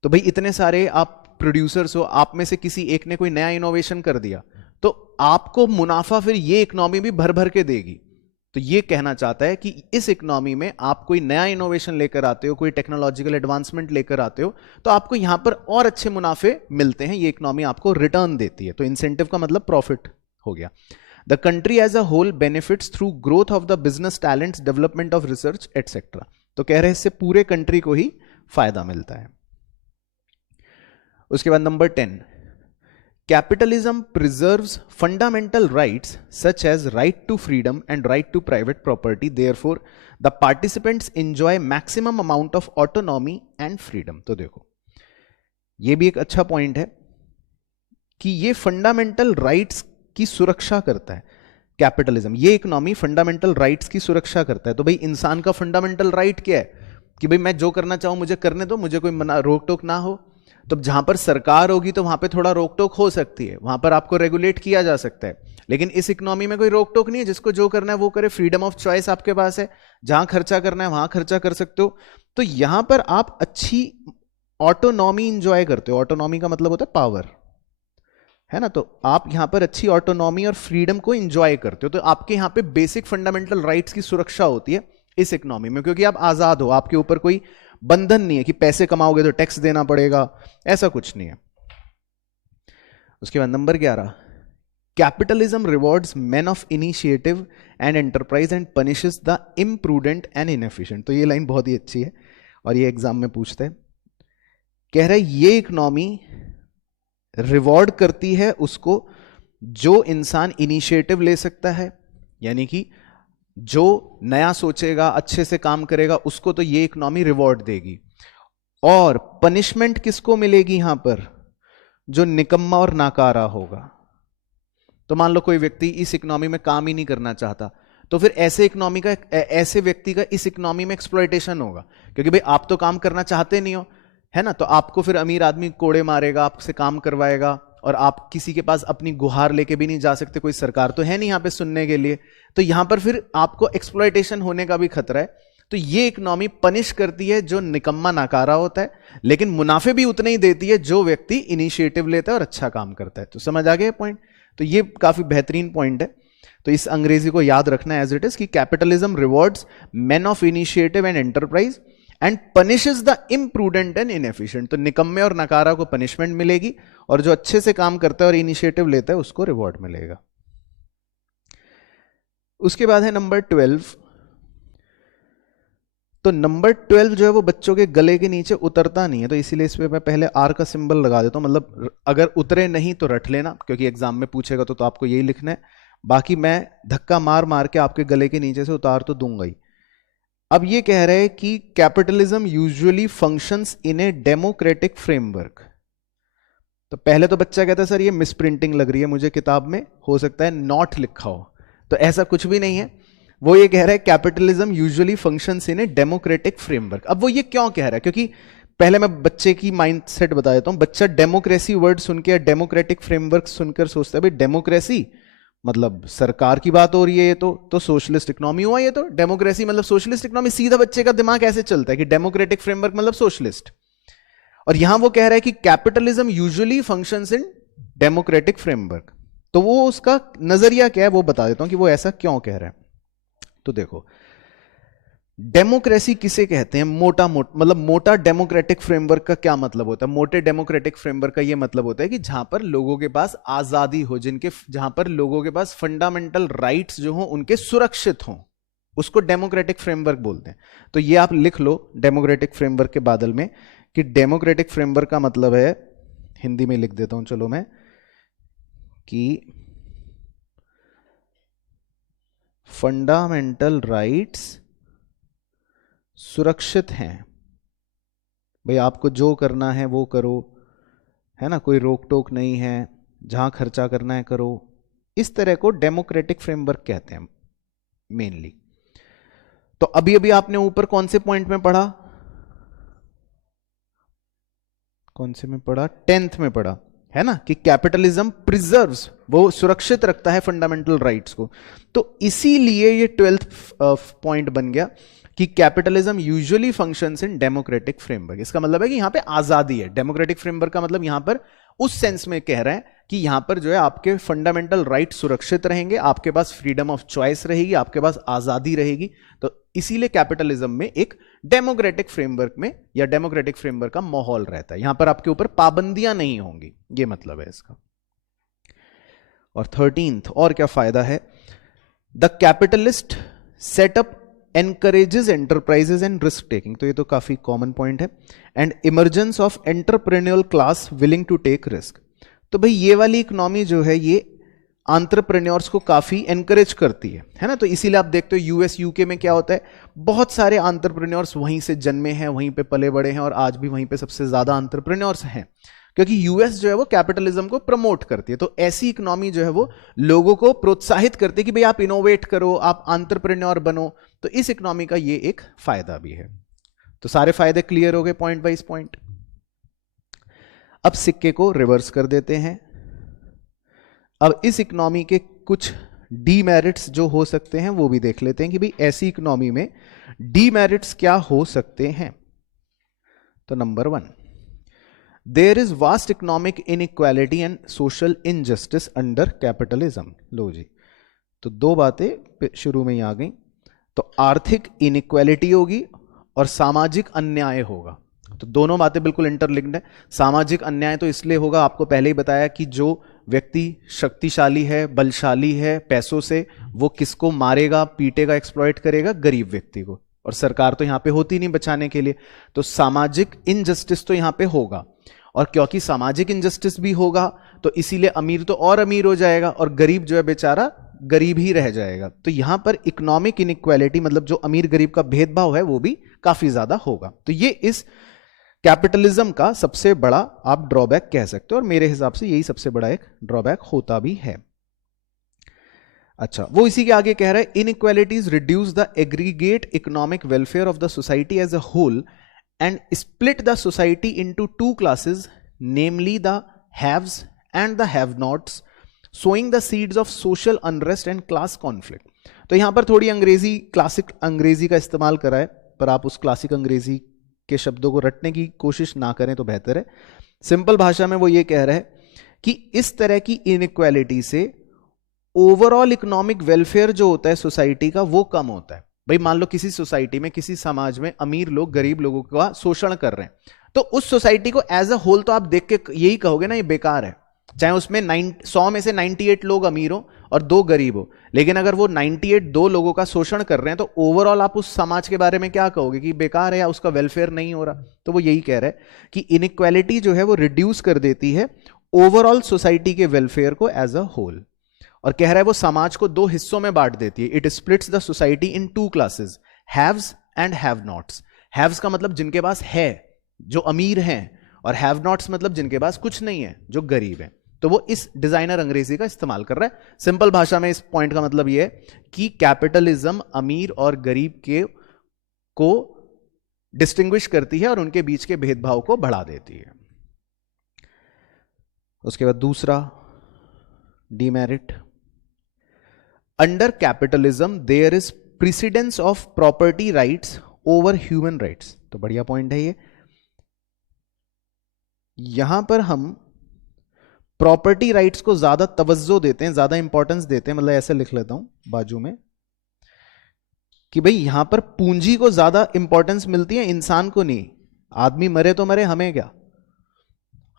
तो भाई इतने सारे आप प्रोड्यूसर्स हो, आप में से किसी एक ने कोई नया इनोवेशन कर दिया, तो आपको मुनाफा फिर ये इकोनॉमी भी भर भर के देगी। तो ये कहना चाहता है कि इस इकोनॉमी में आप कोई नया इनोवेशन लेकर आते हो, कोई टेक्नोलॉजिकल एडवांसमेंट लेकर आते हो, तो आपको यहां पर और अच्छे मुनाफे मिलते हैं, ये इकोनॉमी आपको रिटर्न देती है। तो इंसेंटिव का मतलब प्रॉफिट हो गया। The country as a whole benefits through growth of the business talents, development of research etcetera. तो कह रहे हैं इससे पूरे कंट्री को ही फायदा मिलता है। उसके बाद number 10, capitalism preserves fundamental rights such as right to freedom and right to private property, therefore the participants enjoy maximum amount of autonomy and freedom। तो देखो ये भी एक अच्छा पॉइंट है कि ये फंडामेंटल राइट्स की सुरक्षा करता है। कैपिटलिज्म, ये इकोनॉमी फंडामेंटल राइट्स की सुरक्षा करता है। तो भाई इंसान का फंडामेंटल राइट क्या है कि भाई मैं जो करना चाहूं मुझे करने दो, मुझे कोई मना रोक टोक ना हो। तो जहां पर सरकार होगी तो वहां पे थोड़ा रोक टोक हो सकती है, वहां पर आपको रेगुलेट किया जा सकता है, लेकिन इस इकोनॉमी में कोई रोक टोक नहीं है, जिसको जो करना है वो करे, फ्रीडम ऑफ चॉइस आपके पास है, जहां खर्चा करना है वहां खर्चा कर सकते हो। तो यहां पर आप अच्छी ऑटोनॉमी इंजॉय करते हो। ऑटोनॉमी का मतलब होता है पावर, है ना। तो आप यहां पर अच्छी ऑटोनॉमी और फ्रीडम को इंजॉय करते हो। तो आपके यहां पे बेसिक फंडामेंटल राइट्स की सुरक्षा होती है इस इकोनॉमी में, क्योंकि आप आजाद हो, आपके ऊपर कोई बंधन नहीं है कि पैसे कमाओगे तो टैक्स देना पड़ेगा, ऐसा कुछ नहीं है। उसके बाद number 11, capitalism rewards man of initiative and enterprise and punishes the imprudent and inefficient. तो ये लाइन बहुत ही अच्छी है और ये एग्जाम में पूछते हैं। कह रहा है ये इकोनॉमी रिवॉर्ड करती है उसको जो इंसान इनिशिएटिव ले सकता है, यानी कि जो नया सोचेगा, अच्छे से काम करेगा, उसको तो ये इकोनॉमी रिवॉर्ड देगी। और पनिशमेंट किसको मिलेगी यहां पर? जो निकम्मा और नाकारा होगा। तो मान लो कोई व्यक्ति इस इकोनॉमी में काम ही नहीं करना चाहता, तो फिर ऐसे व्यक्ति का इस इकोनॉमी में एक्सप्लॉयटेशन होगा, क्योंकि भाई आप तो काम करना चाहते नहीं हो, है ना। तो आपको फिर अमीर आदमी कोड़े मारेगा, आपसे काम करवाएगा, और आप किसी के पास अपनी गुहार लेके भी नहीं जा सकते, कोई सरकार तो है नहीं यहां पे सुनने के लिए। तो यहां पर फिर आपको एक्सप्लॉयटेशन होने का भी खतरा है। तो ये इकोनॉमी पनिश करती है जो निकम्मा नाकारा होता है, लेकिन मुनाफे भी उतने ही देती है जो व्यक्ति इनिशिएटिव लेता है और अच्छा काम करता है। तो समझ आ गया पॉइंट। तो ये काफी बेहतरीन पॉइंट है। तो इस अंग्रेजी को याद रखना है एज इट इज कि capitalism rewards man of initiative and enterprise and punishes the imprudent and inefficient. तो निकम्मे और नकारा को पनिशमेंट मिलेगी, और जो अच्छे से काम करता है और इनिशिएटिव लेता है उसको रिवॉर्ड मिलेगा। उसके बाद है नंबर 12। तो नंबर 12 जो है वो बच्चों के गले के नीचे उतरता नहीं है, तो इसीलिए इस पे मैं पहले आर का सिंबल लगा देता हूं। मतलब अगर उतरे नहीं तो रट लेना, क्योंकि एग्जाम में पूछेगा तो आपको यही लिखना है। बाकी मैं धक्का मार मार के आपके गले के नीचे से उतार तो दूंगा ही। अब ये कह रहे हैं कि capitalism usually functions in a democratic framework. तो पहले तो बच्चा कहता है सर ये मिसप्रिंटिंग लग रही है मुझे किताब में, हो सकता है नॉट लिखा हो, तो ऐसा कुछ भी नहीं है। वो ये कह रहा है capitalism usually functions in a democratic framework. अब वो ये क्यों कह रहा है? क्योंकि पहले मैं बच्चे की माइंडसेट बता देता हूं। बच्चा डेमोक्रेसी वर्ड सुन के, डेमोक्रेटिक फ्रेमवर्क सुनकर सोचता है भाई डेमोक्रेसी मतलब सरकार की बात हो रही है, ये तो सोशलिस्ट इकोनॉमी हुआ ये। तो डेमोक्रेसी मतलब सोशलिस्ट इकोनॉमी। सीधा बच्चे का दिमाग ऐसे चलता है कि डेमोक्रेटिक फ्रेमवर्क मतलब सोशलिस्ट। और यहां वो कह रहा है कि capitalism usually functions in democratic framework. तो वो उसका नजरिया क्या है वो बता देता हूं कि वो ऐसा क्यों कह रहा है। तो देखो, डेमोक्रेसी किसे कहते हैं? मोटा डेमोक्रेटिक फ्रेमवर्क का क्या मतलब होता है? मोटे डेमोक्रेटिक फ्रेमवर्क का यह मतलब होता है कि जहां पर लोगों के पास आजादी हो, जहां पर लोगों के पास फंडामेंटल राइट्स जो हो उनके सुरक्षित हों, उसको डेमोक्रेटिक फ्रेमवर्क बोलते हैं। तो ये आप लिख लो डेमोक्रेटिक फ्रेमवर्क के बादल में कि डेमोक्रेटिक फ्रेमवर्क का मतलब है, हिंदी में लिख देता हूं चलो मैं, कि फंडामेंटल राइट्स सुरक्षित हैं। भाई आपको जो करना है वो करो, है ना, कोई रोक टोक नहीं है, जहां खर्चा करना है करो। इस तरह को डेमोक्रेटिक फ्रेमवर्क कहते हैं मेनली। तो अभी अभी आपने ऊपर कौन से पॉइंट में पढ़ा? कौन से में पढ़ा? 10th में पढ़ा, है ना, कि कैपिटलिज्म प्रिजर्व्स, वो सुरक्षित रखता है फंडामेंटल राइट्स को। तो इसीलिए ये 12th पॉइंट बन गया कि capitalism usually functions in democratic framework. इसका मतलब है कि यहां पे आजादी है। डेमोक्रेटिक फ्रेमवर्क का मतलब यहां पर उस सेंस में कह रहे हैं कि यहां पर जो है आपके फंडामेंटल राइट सुरक्षित रहेंगे, आपके पास फ्रीडम ऑफ चॉइस रहेगी, आपके पास आजादी रहेगी। तो इसीलिए कैपिटलिज्म में एक डेमोक्रेटिक फ्रेमवर्क में या डेमोक्रेटिक फ्रेमवर्क का माहौल रहता है, यहां पर आपके ऊपर पाबंदियां नहीं होंगी, ये मतलब है इसका। और 13th और क्या फायदा है, the capitalist setup encourages enterprises and risk taking, तो ये तो काफी कॉमन पॉइंट है, and emergence of entrepreneurial class willing to take risk. तो भाई ये वाली इकोनॉमी जो है ये एंटरप्रेन्योर्स को काफी एनकरेज करती है ना। तो इसीलिए आप देखते हो यूएस यूके में क्या होता है, बहुत सारे एंटरप्रेन्योर्स वहीं से जन्मे हैं, वहीं पे पले बड़े हैं, और आज भी वहीं पे सबसे ज्यादा एंटरप्रेन्योर्स हैं, क्योंकि यूएस जो है वो कैपिटलिज्म को प्रमोट करती है। तो ऐसी इकोनॉमी जो है वो लोगों को प्रोत्साहित करती है कि भाई आप इनोवेट करो, आप एंटरप्रेन्योर बनो। तो इस इकोनॉमी का ये एक फायदा भी है। तो सारे फायदे क्लियर हो गए पॉइंट वाइज पॉइंट। अब सिक्के को रिवर्स कर देते हैं। अब इस इकोनॉमी के कुछ डीमेरिट्स जो हो सकते हैं वो भी देख लेते हैं कि भाई ऐसी इकोनॉमी में डीमेरिट्स क्या हो सकते हैं। तो number 1, there is vast economic inequality and social injustice under capitalism. लो जी, तो दो बातें शुरू में ही आ गई। तो आर्थिक इनइक्वालिटी होगी और सामाजिक अन्याय होगा। तो दोनों बातें बिल्कुल इंटरलिंक्ड है। सामाजिक अन्याय तो इसलिए होगा, आपको पहले ही बताया कि जो व्यक्ति शक्तिशाली है, बलशाली है पैसों से, वो किसको मारेगा, पीटेगा, एक्सप्लॉइट करेगा, गरीब व्यक्ति को। और सरकार तो यहां पे होती नहीं बचाने के लिए। तो सामाजिक इनजस्टिस तो यहां पे होगा, और क्योंकि सामाजिक इनजस्टिस भी होगा तो इसीलिए अमीर तो और अमीर हो जाएगा और गरीब जो है बेचारा गरीब ही रह जाएगा। तो यहां पर इकोनॉमिक इनइक्वालिटी मतलब जो अमीर गरीब का भेदभाव है वो भी काफी ज्यादा होगा। तो ये इस कैपिटलिज्म का सबसे बड़ा आप ड्रॉबैक कह सकते हो, और मेरे हिसाब से यही सबसे बड़ा एक ड्रॉबैक होता भी है। अच्छा, वो इसी के आगे कह रहा है, inequalities reduce the aggregate economic welfare of the society as a whole and split the society into two classes, namely the haves and the have-nots, sowing the seeds of social unrest and class conflict। तो यहां पर थोड़ी अंग्रेजी, classic अंग्रेजी का इस्तेमाल करा है, पर आप उस क्लासिक अंग्रेजी के शब्दों को रटने की कोशिश ना करें तो बेहतर है। सिंपल भाषा में वो ये कह रहा है कि इस तरह की इनइक्वालिटी से ओवरऑल इकोनॉमिक वेलफेयर जो होता है सोसाइटी का वो कम होता है। भाई मान लो किसी सोसाइटी में, किसी समाज में अमीर लोग गरीब लोगों का शोषण कर रहे हैं, तो उस सोसाइटी को एज अ होल तो आप देख के यही कहोगे ना ये बेकार है, चाहे उसमें 100 में से 98 लोग अमीर हो और 2 गरीब हो। लेकिन अगर वो 98 2 लोगों का शोषण कर रहे हैं तो ओवरऑल आप उस समाज के बारे में क्या कहोगे कि बेकार है या उसका वेलफेयर नहीं हो रहा। तो वो यही कह रहा है कि इनइक्वालिटी जो है वो रिड्यूस कर देती है ओवरऑल सोसाइटी के वेलफेयर को एज अ होल, और कह रहा है वो समाज को 2 हिस्सों में बांट देती है। It splits the society in 2 classes, haves and have nots. Haves का मतलब जिनके पास है, जो अमीर हैं, और हैव नॉट्स मतलब जिनके पास कुछ नहीं है, जो गरीब हैं। तो वो इस डिजाइनर अंग्रेजी का इस्तेमाल कर रहा है। सिंपल भाषा में इस पॉइंट का मतलब ये है कि कैपिटलिज्म अमीर और गरीब के को डिस्टिंग्विश करती है और उनके बीच के भेदभाव को बढ़ा देती है। उसके बाद दूसरा demerit, under capitalism there is precedence of property rights over human rights. तो बढ़िया पॉइंट है ये। यहां पर हम प्रॉपर्टी राइट्स को ज्यादा तवज्जो देते हैं, ज्यादा इंपॉर्टेंस देते हैं। मतलब ऐसे लिख लेता हूं बाजू में कि भाई यहां पर पूंजी को ज्यादा इंपॉर्टेंस मिलती है, इंसान को नहीं। आदमी मरे तो मरे, हमें क्या,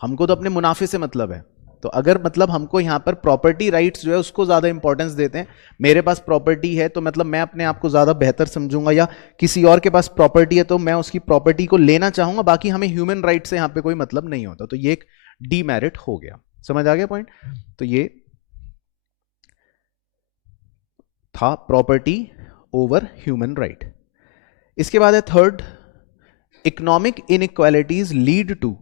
हमको तो अपने मुनाफे से मतलब है। तो अगर मतलब हमको यहां पर प्रॉपर्टी राइट्स जो है उसको ज्यादा इंपॉर्टेंस देते हैं, मेरे पास प्रॉपर्टी है तो मतलब मैं अपने आप को ज्यादा बेहतर समझूंगा, या किसी और के पास प्रॉपर्टी है तो मैं उसकी प्रॉपर्टी को लेना चाहूंगा, बाकी हमें ह्यूमन राइट से यहां पे कोई मतलब नहीं होता। तो ये एक डीमेरिट हो गया। समझ आ गया पॉइंट? तो ये था प्रॉपर्टी ओवर ह्यूमन राइट। इसके बाद है third, economic inequalities lead to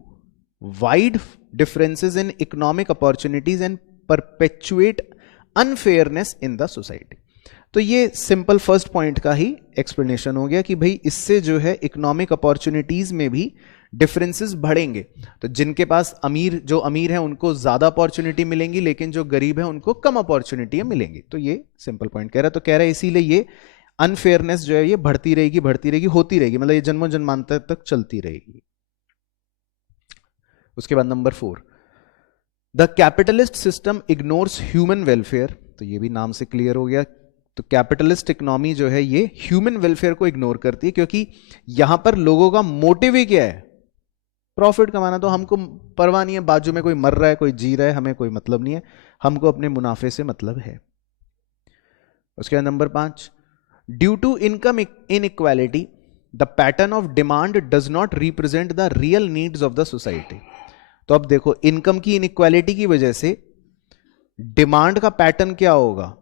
wide differences in economic opportunities and perpetuate unfairness in the society। तो ये सिंपल फर्स्ट पॉइंट का ही एक्सप्लेनेशन हो गया कि भाई इससे जो है इकोनॉमिक अपॉर्चुनिटीज में भी डिफरेंसेस बढ़ेंगे। तो जिनके पास जो अमीर है उनको ज्यादा अपॉर्चुनिटी मिलेंगी, लेकिन जो गरीब है उनको कम अपॉर्चुनिटी मिलेंगी। तो ये सिंपल पॉइंट कह रहा है। तो कह रहा है इसीलिए ये अनफेयरनेस जो है ये बढ़ती रहेगी, होती रहेगी, मतलब ये जन्मों जन्मांतर तक चलती रहेगी। उसके बाद number 4, the capitalist system ignores human welfare. तो ये भी नाम से क्लियर हो गया। तो कैपिटलिस्ट इकोनॉमी जो है ये ह्यूमन वेलफेयर को इग्नोर करती है, क्योंकि यहां पर लोगों का मोटिव ही क्या है, प्रॉफिट कमाना। तो हमको परवाह नहीं है बाजू में कोई मर रहा है कोई जी रहा है, हमें कोई मतलब नहीं है, हमको अपने मुनाफे से मतलब है। उसके बाद number 5, due to income inequality the pattern of demand does not represent the real needs of the society. तो अब देखो, इनकम की इनइक्वालिटी की वजह से डिमांड का पैटर्न क्या होगा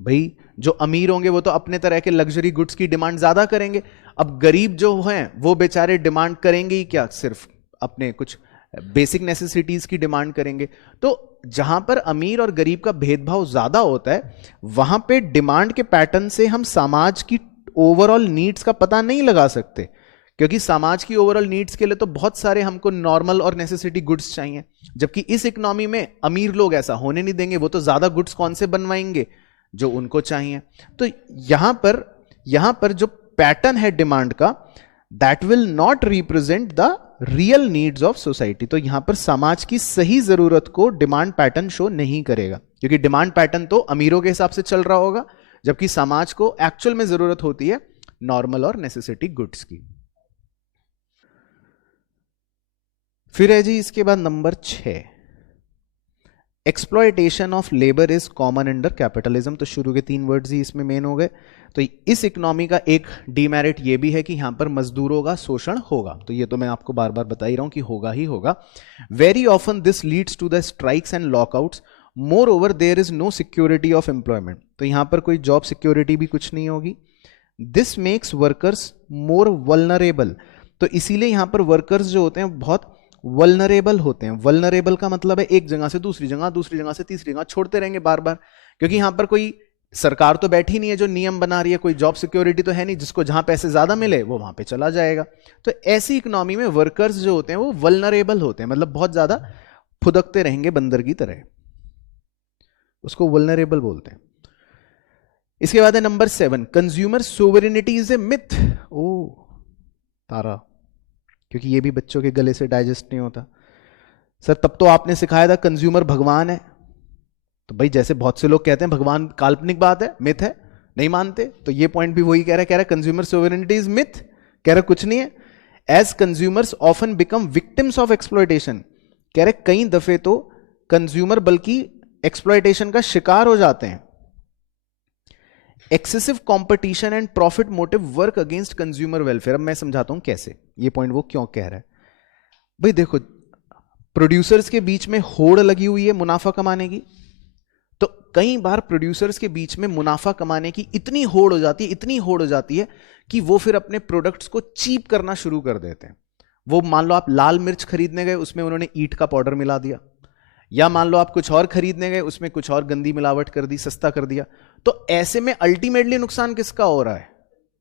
भाई, जो अमीर होंगे वो तो अपने तरह के लग्जरी गुड्स की डिमांड ज्यादा करेंगे। अब गरीब जो हैं वो बेचारे डिमांड करेंगे ही क्या, सिर्फ अपने कुछ बेसिक नेसेसिटीज की डिमांड करेंगे। तो जहां पर अमीर और गरीब का भेदभाव ज्यादा होता है, वहां पे डिमांड के पैटर्न से हम समाज की ओवरऑल नीड्स का पता नहीं लगा सकते, क्योंकि समाज की ओवरऑल नीड्स के लिए तो बहुत सारे हमको नॉर्मल और नेसेसिटी गुड्स चाहिए, जबकि इस इकोनॉमी में अमीर लोग ऐसा होने नहीं देंगे। वो तो ज्यादा गुड्स कौन से बनवाएंगे, जो उनको चाहिए। तो यहां पर जो पैटर्न है डिमांड का, that will not represent the real needs of society. तो यहां पर समाज की सही जरूरत को डिमांड पैटर्न शो नहीं करेगा, क्योंकि डिमांड पैटर्न तो अमीरों के हिसाब से चल रहा होगा, जबकि समाज को एक्चुअल में जरूरत होती है नॉर्मल और नेसेसिटी गुड्स की। फिर है जी इसके बाद number 6, exploitation of labour is common under capitalism. तो शुरू के 3 वर्ड्स ही इसमें मेन हो गए। तो इस इकोनॉमी का एक डीमेरिट ये भी है कि यहां पर मजदूरों का शोषण होगा। तो ये तो मैं आपको बार बार बता ही रहा हूं कि होगा ही होगा। Very often this leads to the strikes and lockouts, moreover there is no security of employment. तो यहां पर कोई जॉब सिक्योरिटी भी कुछ नहीं होगी। This makes workers more vulnerable. तो इसीलिए यहां पर वर्कर्स जो होते हैं बहुत वल्नरेबल होते हैं। वल्नरेबल का मतलब है एक जगह से दूसरी जगह से तीसरी जगह छोड़ते रहेंगे बार बार, क्योंकि यहां पर कोई सरकार तो बैठी नहीं है जो नियम बना रही है, कोई जॉब सिक्योरिटी तो है नहीं, जिसको जहां पैसे ज्यादा मिले वो वहां पे चला जाएगा। तो ऐसी इकोनॉमी में वर्कर्स जो होते हैं वो वल्नरेबल होते हैं, मतलब बहुत ज्यादा फुदकते रहेंगे बंदर की तरह, उसको वल्नरेबल बोलते हैं। इसके बाद है number 7, consumer sovereignty is a myth. ओ तारा, क्योंकि ये भी बच्चों के गले से डाइजेस्ट नहीं होता। सर तब तो आपने सिखाया था कंज्यूमर भगवान है। तो भाई जैसे बहुत से लोग कहते हैं भगवान काल्पनिक बात है, मिथ है, नहीं मानते, तो ये पॉइंट भी वही कह रहा है कंज्यूमर सोवरेनिटी इज मिथ। कह रहा कुछ नहीं है। As consumers often become victims of exploitation. कह रहे कई दफे तो कंज्यूमर बल्कि एक्सप्लॉयटेशन का शिकार हो जाते हैं। Excessive competition and profit motive work against consumer welfare. अब मैं समझाता हूं कैसे, ये पॉइंट वो क्यों कह रहा है। भाई देखो, प्रोड्यूसर्स के बीच में होड़ लगी हुई है मुनाफा कमाने की। तो कई बार प्रोड्यूसर्स के बीच में मुनाफा कमाने की इतनी होड़ हो जाती है कि वो फिर अपने प्रोडक्ट्स को चीप करना शुरू कर देते हैं। वो मान लो आप लाल मिर्च खरीदने गए, उसमें उन्होंने ईंट का पाउडर मिला दिया, या मान लो आप कुछ और खरीदने गए, उसमें कुछ और गंदी मिलावट कर दी, सस्ता कर दिया। तो ऐसे में अल्टीमेटली नुकसान किसका हो रहा है,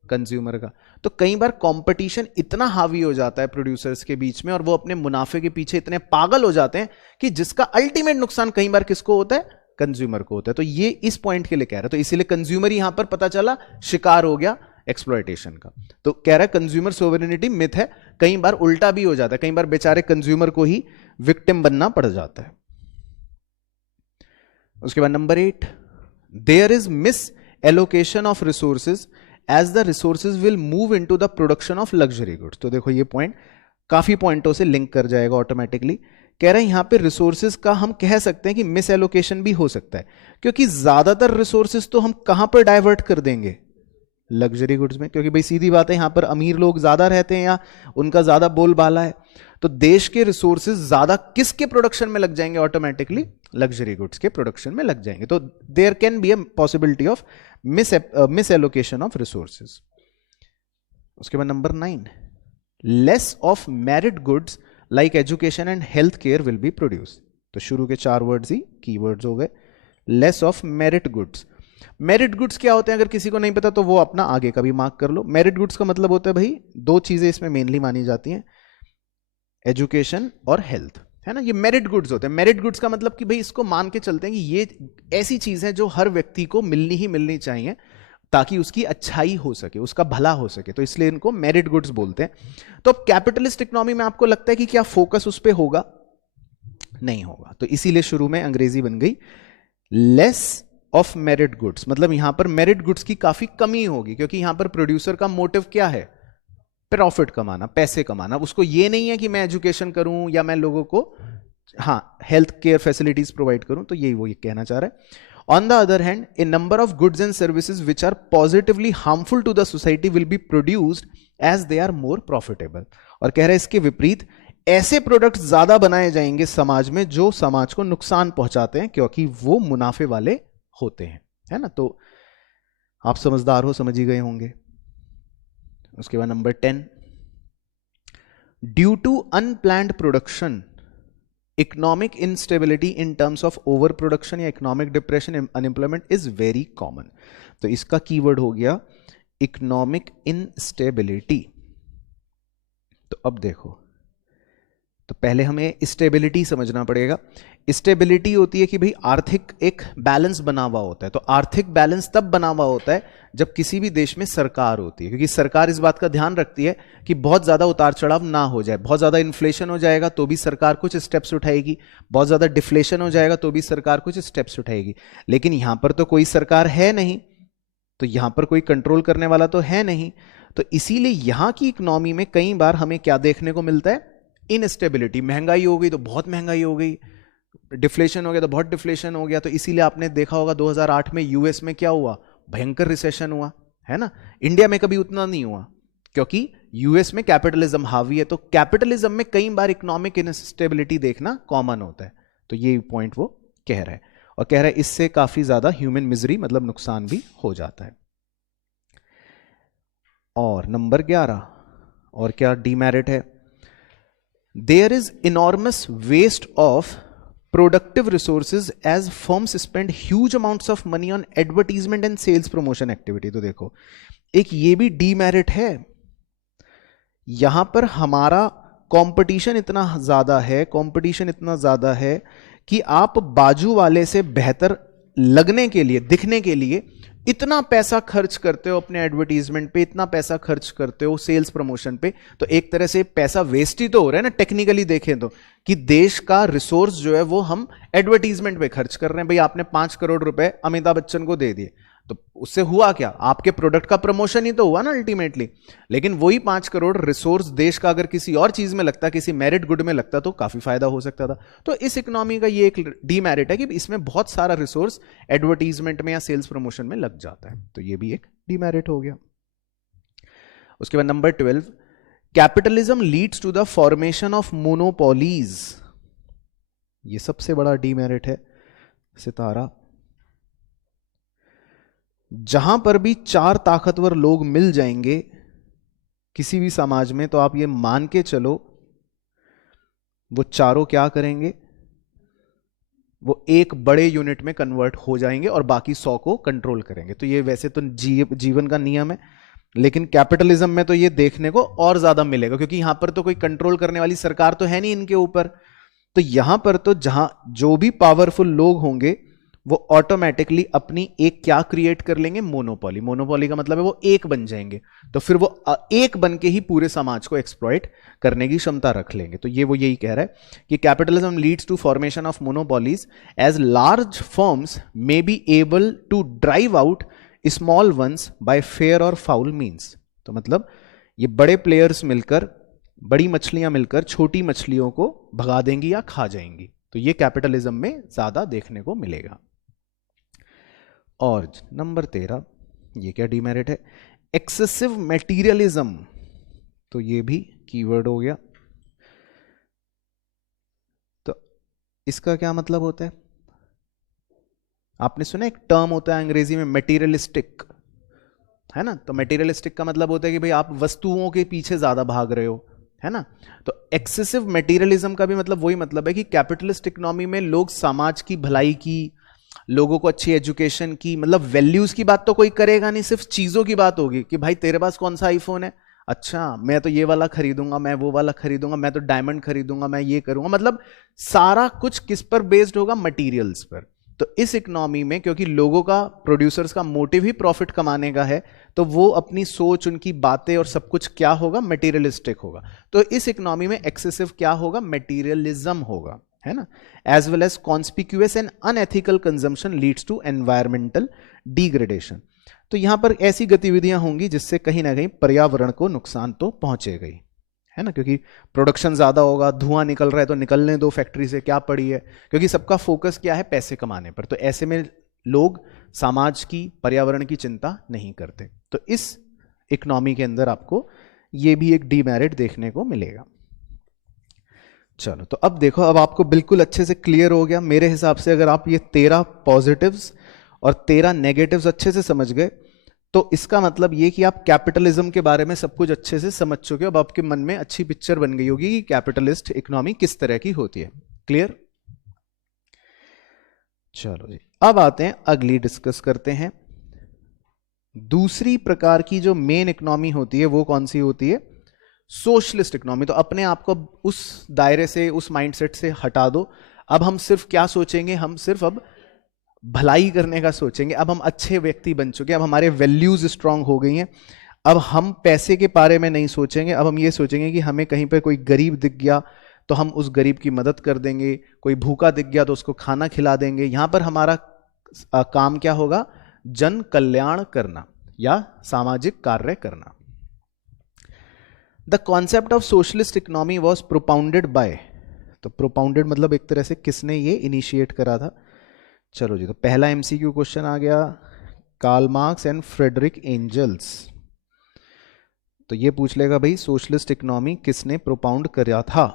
कंज्यूमर का। तो कई बार कंपटीशन इतना हावी हो जाता है प्रोड्यूसर्स के बीच में, और वो अपने मुनाफे के पीछे इतने पागल हो जाते हैं कि जिसका अल्टीमेट नुकसान कई बार किसको होता है, कंज्यूमर को होता है। तो ये इस पॉइंट के लिए कह रहा है। तो इसीलिए कंज्यूमर यहां पर पता चला शिकार हो गया एक्सप्लॉयटेशन का। तो कह रहा है कंज्यूमर सोवरेनिटी मिथ है। कई बार उल्टा भी हो जाता है, कई बार बेचारे कंज्यूमर को ही विक्टिम बनना पड़ जाता है। उसके बाद number 8, there is misallocation of resources as the resources will move into the production of luxury goods. तो देखो ये पॉइंट काफी पॉइंटों से लिंक कर जाएगा ऑटोमेटिकली। कह रहे हैं यहां पे रिसोर्सेज का हम कह सकते हैं कि मिस एलोकेशन भी हो सकता है, क्योंकि ज्यादातर रिसोर्सेज तो हम कहां पर डाइवर्ट कर देंगे, लग्जरी गुड्स में। क्योंकि भाई सीधी बात है, यहां पर अमीर लोग ज्यादा रहते हैं या उनका ज्यादा बोलबाला है, तो देश के रिसोर्सेज ज्यादा किसके प्रोडक्शन में लग जाएंगे, ऑटोमेटिकली लग्जरी गुड्स के प्रोडक्शन में लग जाएंगे। तो there can be a possibility of misallocation of resources. उसके बाद number 9, less of merit goods like education and health care will be produce. तो शुरू के 4 वर्ड्स ही कीवर्ड्स हो गए। Less of merit goods. Merit goods क्या होते हैं, अगर किसी को नहीं पता तो वो अपना आगे का भी मार्क कर लो। मेरिट गुड्स का मतलब होता है भाई 2 चीजें इसमें मेनली मानी जाती हैं। एजुकेशन और हेल्थ, है ना। ये मेरिट गुड्स होते हैं। मेरिट गुड्स का मतलब कि भाई इसको मान के चलते हैं कि ये ऐसी चीज है जो हर व्यक्ति को मिलनी ही मिलनी चाहिए ताकि उसकी अच्छाई हो सके, उसका भला हो सके, तो इसलिए इनको मेरिट गुड्स बोलते हैं। तो अब कैपिटलिस्ट इकोनॉमी में आपको लगता है कि क्या फोकस उस पर होगा? नहीं होगा। तो इसीलिए शुरू में अंग्रेजी बन गई लेस ऑफ मेरिट गुड्स, मतलब यहां पर मेरिट गुड्स की काफी कमी होगी, क्योंकि यहां पर प्रोड्यूसर का मोटिव क्या है? प्रॉफिट कमाना, पैसे कमाना। उसको ये नहीं है कि मैं एजुकेशन करूं या मैं लोगों को हेल्थ केयर फैसिलिटीज प्रोवाइड करूं, तो यही वो ये कहना चाह रहा है। On the other hand, a number of goods and services which are positively harmful to the society will be produced as they are more profitable. और कह रहा है इसके विपरीत ऐसे प्रोडक्ट्स ज्यादा बनाए जाएंगे समाज में जो समाज को नुकसान पहुंचाते हैं क्योंकि वो मुनाफे वाले होते हैं, है ना। तो आप समझदार हो, समझ ही गए होंगे। उसके बाद number 10, due to unplanned production economic instability in terms of over production या economic depression, unemployment is very common. तो इसका कीवर्ड हो गया इकोनॉमिक इंस्टेबिलिटी। तो अब देखो, तो पहले हमें स्टेबिलिटी समझना पड़ेगा। स्टेबिलिटी होती है कि भाई आर्थिक एक बैलेंस बना हुआ होता है। तो आर्थिक बैलेंस तब बना हुआ होता है जब किसी भी देश में सरकार होती है, क्योंकि सरकार इस बात का ध्यान रखती है कि बहुत ज्यादा उतार चढ़ाव ना हो जाए। बहुत ज्यादा इन्फ्लेशन हो जाएगा तो भी सरकार कुछ स्टेप्स उठाएगी, बहुत ज्यादा डिफ्लेशन हो जाएगा तो भी सरकार कुछ स्टेप्स उठाएगी। लेकिन यहां पर तो कोई सरकार है नहीं, तो यहां पर कोई कंट्रोल करने वाला तो है नहीं। तो इसीलिए यहां की इकोनॉमी में कई बार हमें क्या देखने को मिलता है? इनस्टेबिलिटी। महंगाई हो गई तो बहुत महंगाई हो गई, डिफ्लेशन हो गया तो बहुत डिफ्लेशन हो गया। तो इसीलिए आपने देखा होगा 2008 में यूएस में क्या हुआ? भयंकर रिसेशन हुआ, है ना। इंडिया में कभी उतना नहीं हुआ क्योंकि यूएस में कैपिटलिज्म हावी है। तो कैपिटलिज्म में कई बार इकोनॉमिक इनस्टेबिलिटी देखना कॉमन होता है। तो ये पॉइंट वो कह रहा है, और कह रहा है इससे काफी ज्यादा ह्यूमन मिजरी मतलब नुकसान भी हो जाता है। और नंबर 11, और क्या डीमेरिट है? There is enormous waste of productive resources as firms spend huge amounts of money on advertisement and sales promotion activity. तो देखो, एक ये भी डीमेरिट है। यहां पर हमारा कंपटीशन इतना ज्यादा है कि आप बाजू वाले से बेहतर लगने के लिए, दिखने के लिए इतना पैसा खर्च करते हो अपने एडवर्टीजमेंट पे, इतना पैसा खर्च करते हो सेल्स प्रमोशन पे। तो एक तरह से पैसा वेस्ट ही तो हो रहा है ना, टेक्निकली देखें तो, कि देश का रिसोर्स जो है वो हम एडवर्टीजमेंट पे खर्च कर रहे हैं। भाई आपने 5 करोड़ रुपए अमिताभ बच्चन को दे दिए, तो उससे हुआ क्या? आपके प्रोडक्ट का प्रमोशन ही तो हुआ ना अल्टीमेटली। लेकिन वही 5 करोड़ रिसोर्स देश का अगर किसी और चीज में लगता, किसी मेरिट गुड में लगता, तो काफी फायदा हो सकता था। तो इस इकोनॉमी का ये एक डीमेरिट है कि इसमें बहुत सारा रिसोर्स एडवर्टीजमेंट में या सेल्स प्रमोशन में लग जाता है। तो ये भी एक डीमेरिट हो गया। उसके बाद number 12, capitalism leads to the formation of monopolies. ये सबसे बड़ा डीमेरिट है सितारा। जहां पर भी 4 ताकतवर लोग मिल जाएंगे किसी भी समाज में, तो आप ये मान के चलो वो चारों क्या करेंगे? वो एक बड़े यूनिट में कन्वर्ट हो जाएंगे और बाकी 100 को कंट्रोल करेंगे। तो ये वैसे तो जीवन का नियम है, लेकिन कैपिटलिज्म में तो ये देखने को और ज्यादा मिलेगा, क्योंकि यहां पर तो कोई कंट्रोल करने वाली सरकार तो है नहीं इनके ऊपर। तो यहां पर तो जहां जो भी पावरफुल लोग होंगे वो ऑटोमेटिकली अपनी एक क्या क्रिएट कर लेंगे? मोनोपोली। मोनोपोली का मतलब है वो एक बन जाएंगे, तो फिर वो एक बन के ही पूरे समाज को एक्सप्लॉइट करने की क्षमता रख लेंगे। तो ये वो यही कह रहा है कि capitalism leads to formation of monopolies as large firms may be able to drive out small ones by fair or foul means. तो मतलब ये बड़े प्लेयर्स मिलकर, बड़ी मछलियां मिलकर छोटी मछलियों को भगा देंगी या खा जाएंगी। तो ये कैपिटलिज्म में ज्यादा देखने को मिलेगा। और नंबर 13, ये क्या डीमेरिट है? Excessive materialism. तो ये भी कीवर्ड हो गया। तो इसका क्या मतलब होता है? आपने सुना एक टर्म होता है अंग्रेजी में मटेरियलिस्टिक, है ना। तो मटेरियलिस्टिक का मतलब होता है कि भाई आप वस्तुओं के पीछे ज्यादा भाग रहे हो, है ना। तो एक्सेसिव मटेरियलिज्म का भी मतलब वही मतलब है कि कैपिटलिस्ट इकोनॉमी में लोग समाज की भलाई की, लोगों को अच्छी एजुकेशन की, मतलब वैल्यूज की बात तो कोई करेगा नहीं, सिर्फ चीजों की बात होगी कि भाई तेरे पास कौन सा आईफोन है, अच्छा मैं तो ये वाला खरीदूंगा, मैं वो वाला खरीदूंगा, मैं तो डायमंड खरीदूंगा, मैं ये करूंगा, मतलब सारा कुछ किस पर बेस्ड होगा? मटेरियल्स पर। तो इस इकोनॉमी में क्योंकि लोगों का, प्रोड्यूसर्स का मोटिव ही प्रॉफिट कमाने का है, तो वो अपनी सोच, उनकी बातें और सब कुछ क्या होगा? मटेरियलिस्टिक होगा। तो इस इकोनॉमी में एक्सेसिव क्या होगा? मटेरियलिज्म होगा, है ना। As well as conspicuous and unethical consumption leads to environmental degradation. तो यहां पर ऐसी गतिविधियां होंगी जिससे कहीं ना कहीं पर्यावरण को नुकसान तो पहुंचेगा ही, है ना, क्योंकि प्रोडक्शन ज्यादा होगा, धुआं निकल रहा है तो निकलने दो फैक्ट्री से, क्या पड़ी है, क्योंकि सबका फोकस क्या है? पैसे कमाने पर। तो ऐसे में लोग समाज की, पर्यावरण की चिंता नहीं करते। तो इस इकोनॉमी के अंदर आपको ये भी एक डीमेरिट देखने को मिलेगा। चलो, तो अब देखो, अब आपको बिल्कुल अच्छे से क्लियर हो गया मेरे हिसाब से। अगर आप ये 13 पॉजिटिव्स और 13 नेगेटिव्स अच्छे से समझ गए, तो इसका मतलब ये कि आप कैपिटलिज्म के बारे में सब कुछ अच्छे से समझ चुके हो। अब आपके मन में अच्छी पिक्चर बन गई होगी कि कैपिटलिस्ट इकोनॉमी किस तरह की होती है। क्लियर? चलो जी, अब आते हैं अगली, डिस्कस करते हैं दूसरी प्रकार की जो मेन इकोनॉमी होती है, वो कौन सी होती है? Socialist economy. तो अपने आप को उस दायरे से, उस माइंडसेट से हटा दो। अब हम सिर्फ क्या सोचेंगे? हम सिर्फ अब भलाई करने का सोचेंगे। अब हम अच्छे व्यक्ति बन चुके हैं, अब हमारे वैल्यूज स्ट्रांग हो गई हैं। अब हम पैसे के बारे में नहीं सोचेंगे, अब हम ये सोचेंगे कि हमें कहीं पर कोई गरीब दिख गया तो हम उस गरीब की मदद कर देंगे, कोई भूखा दिख गया तो उसको खाना खिला देंगे। यहां पर हमारा काम क्या होगा? जन कल्याण करना या सामाजिक कार्य करना। The concept of socialist economy was propounded bye, तो प्रोपाउंडेड मतलब एक तरह से किसने ये इनिशिएट करा था? चलो जी, तो पहला एमसीक्यू क्वेश्चन आ गया, Karl Marx and Friedrich Engels. तो ये पूछ लेगा भाई सोशलिस्ट इकोनॉमी किसने प्रोपाउंड करा था?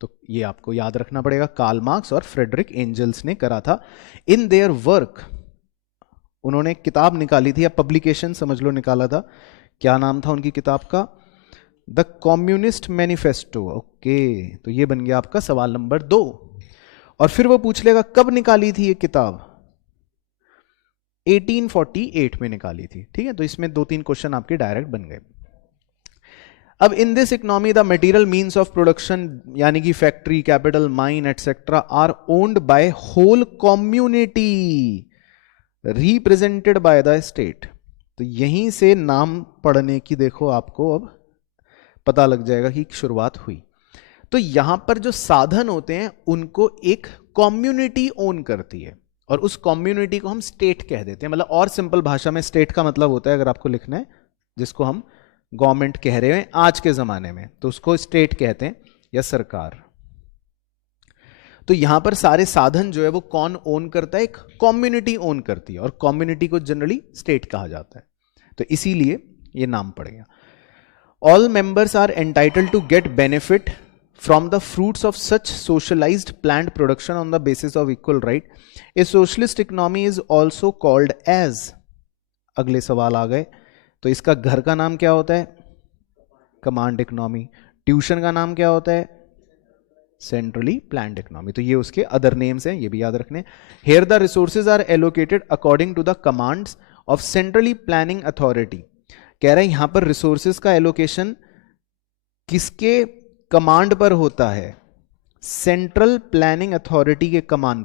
तो ये आपको याद रखना पड़ेगा, कार्ल मार्क्स और फ्रेडरिक एंजल्स ने करा था। इन देयर वर्क, उन्होंने किताब निकाली थी, या पब्लिकेशन समझ लो निकाला था। क्या नाम था उनकी किताब का? The communist manifesto. ओके, तो ये बन गया आपका सवाल नंबर 2। और फिर वो पूछ लेगा कब निकाली थी ये किताब? 1848 में निकाली थी। ठीक है, तो इसमें 2-3 क्वेश्चन आपके डायरेक्ट बन गए। अब in this economy the material means of production, यानी कि factory, capital, mine etcetera are owned by whole community represented by the state. तो यहीं से नाम पढ़ने की देखो आपको अब पता लग जाएगा कि शुरुआत हुई। तो यहां पर जो साधन होते हैं उनको एक कम्युनिटी ओन करती है, और उस कम्युनिटी को हम स्टेट कह देते हैं। मतलब और सिंपल भाषा में स्टेट का मतलब होता है, अगर आपको लिखना है, जिसको हम गवर्नमेंट कह रहे हैं आज के जमाने में, तो उसको स्टेट कहते हैं या सरकार। तो यहां पर सारे साधन जो है वो कौन ओन करता है? एक कम्युनिटी ओन करती है, और कम्युनिटी को जनरली स्टेट कहा जाता है। तो इसीलिए ये नाम पड़ गया। All members are entitled to get benefit from the fruits of such socialized planned production on the basis of equal right. A socialist economy is also called as, अगले सवाल आ गए, तो इसका घर का नाम क्या होता है? Command economy. ट्यूशन का नाम क्या होता है? Centrally planned economy. तो ये उसके अदर नेम्स हैं, ये भी याद रखने। Here the resources are allocated according to the commands of centrally planning authority. कह रहे हैं यहां पर रिसोर्सेज का एलोकेशन किसके कमांड पर होता है? सेंट्रल प्लानिंग अथॉरिटी के कमांड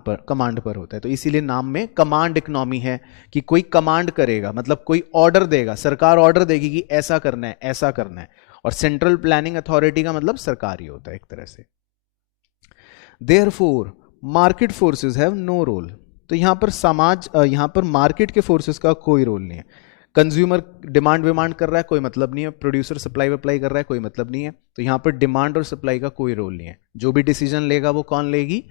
पर होता है। तो इसीलिए नाम में कमांड इकोनॉमी है, कि कोई कमांड करेगा, मतलब कोई ऑर्डर देगा, सरकार ऑर्डर देगी कि ऐसा करना है, ऐसा करना है। और सेंट्रल प्लानिंग अथॉरिटी का मतलब सरकार ही होता है एक तरह से। Therefore market forces have no role. तो यहां पर यहां पर मार्केट के फोर्सेस का कोई रोल नहीं है। कंज्यूमर डिमांड विमांड कर रहा है, कोई मतलब नहीं है। प्रोड्यूसर सप्लाई वप्लाई कर रहा है, कोई मतलब नहीं है। तो यहां पर डिमांड और सप्लाई का कोई रोल नहीं है। जो भी डिसीजन लेगा वो कौन लेगी?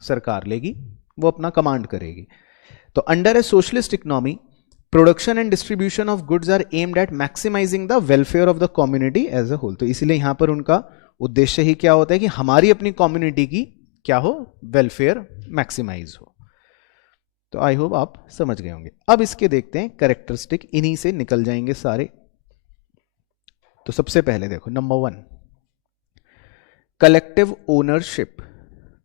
सरकार लेगी, वो अपना कमांड करेगी। तो under a socialist economy production and distribution of goods are aimed at maximizing the welfare of the community as a whole. तो इसलिए यहां पर उनका उद्देश्य ही क्या होता है कि हमारी अपनी कम्युनिटी की क्या हो? वेलफेयर मैक्सिमाइज हो। तो आई होप आप समझ गए होंगे। अब इसके देखते हैं कैरेक्टरिस्टिक, इन्हीं से निकल जाएंगे सारे। तो सबसे पहले देखो नंबर 1, कलेक्टिव ओनरशिप।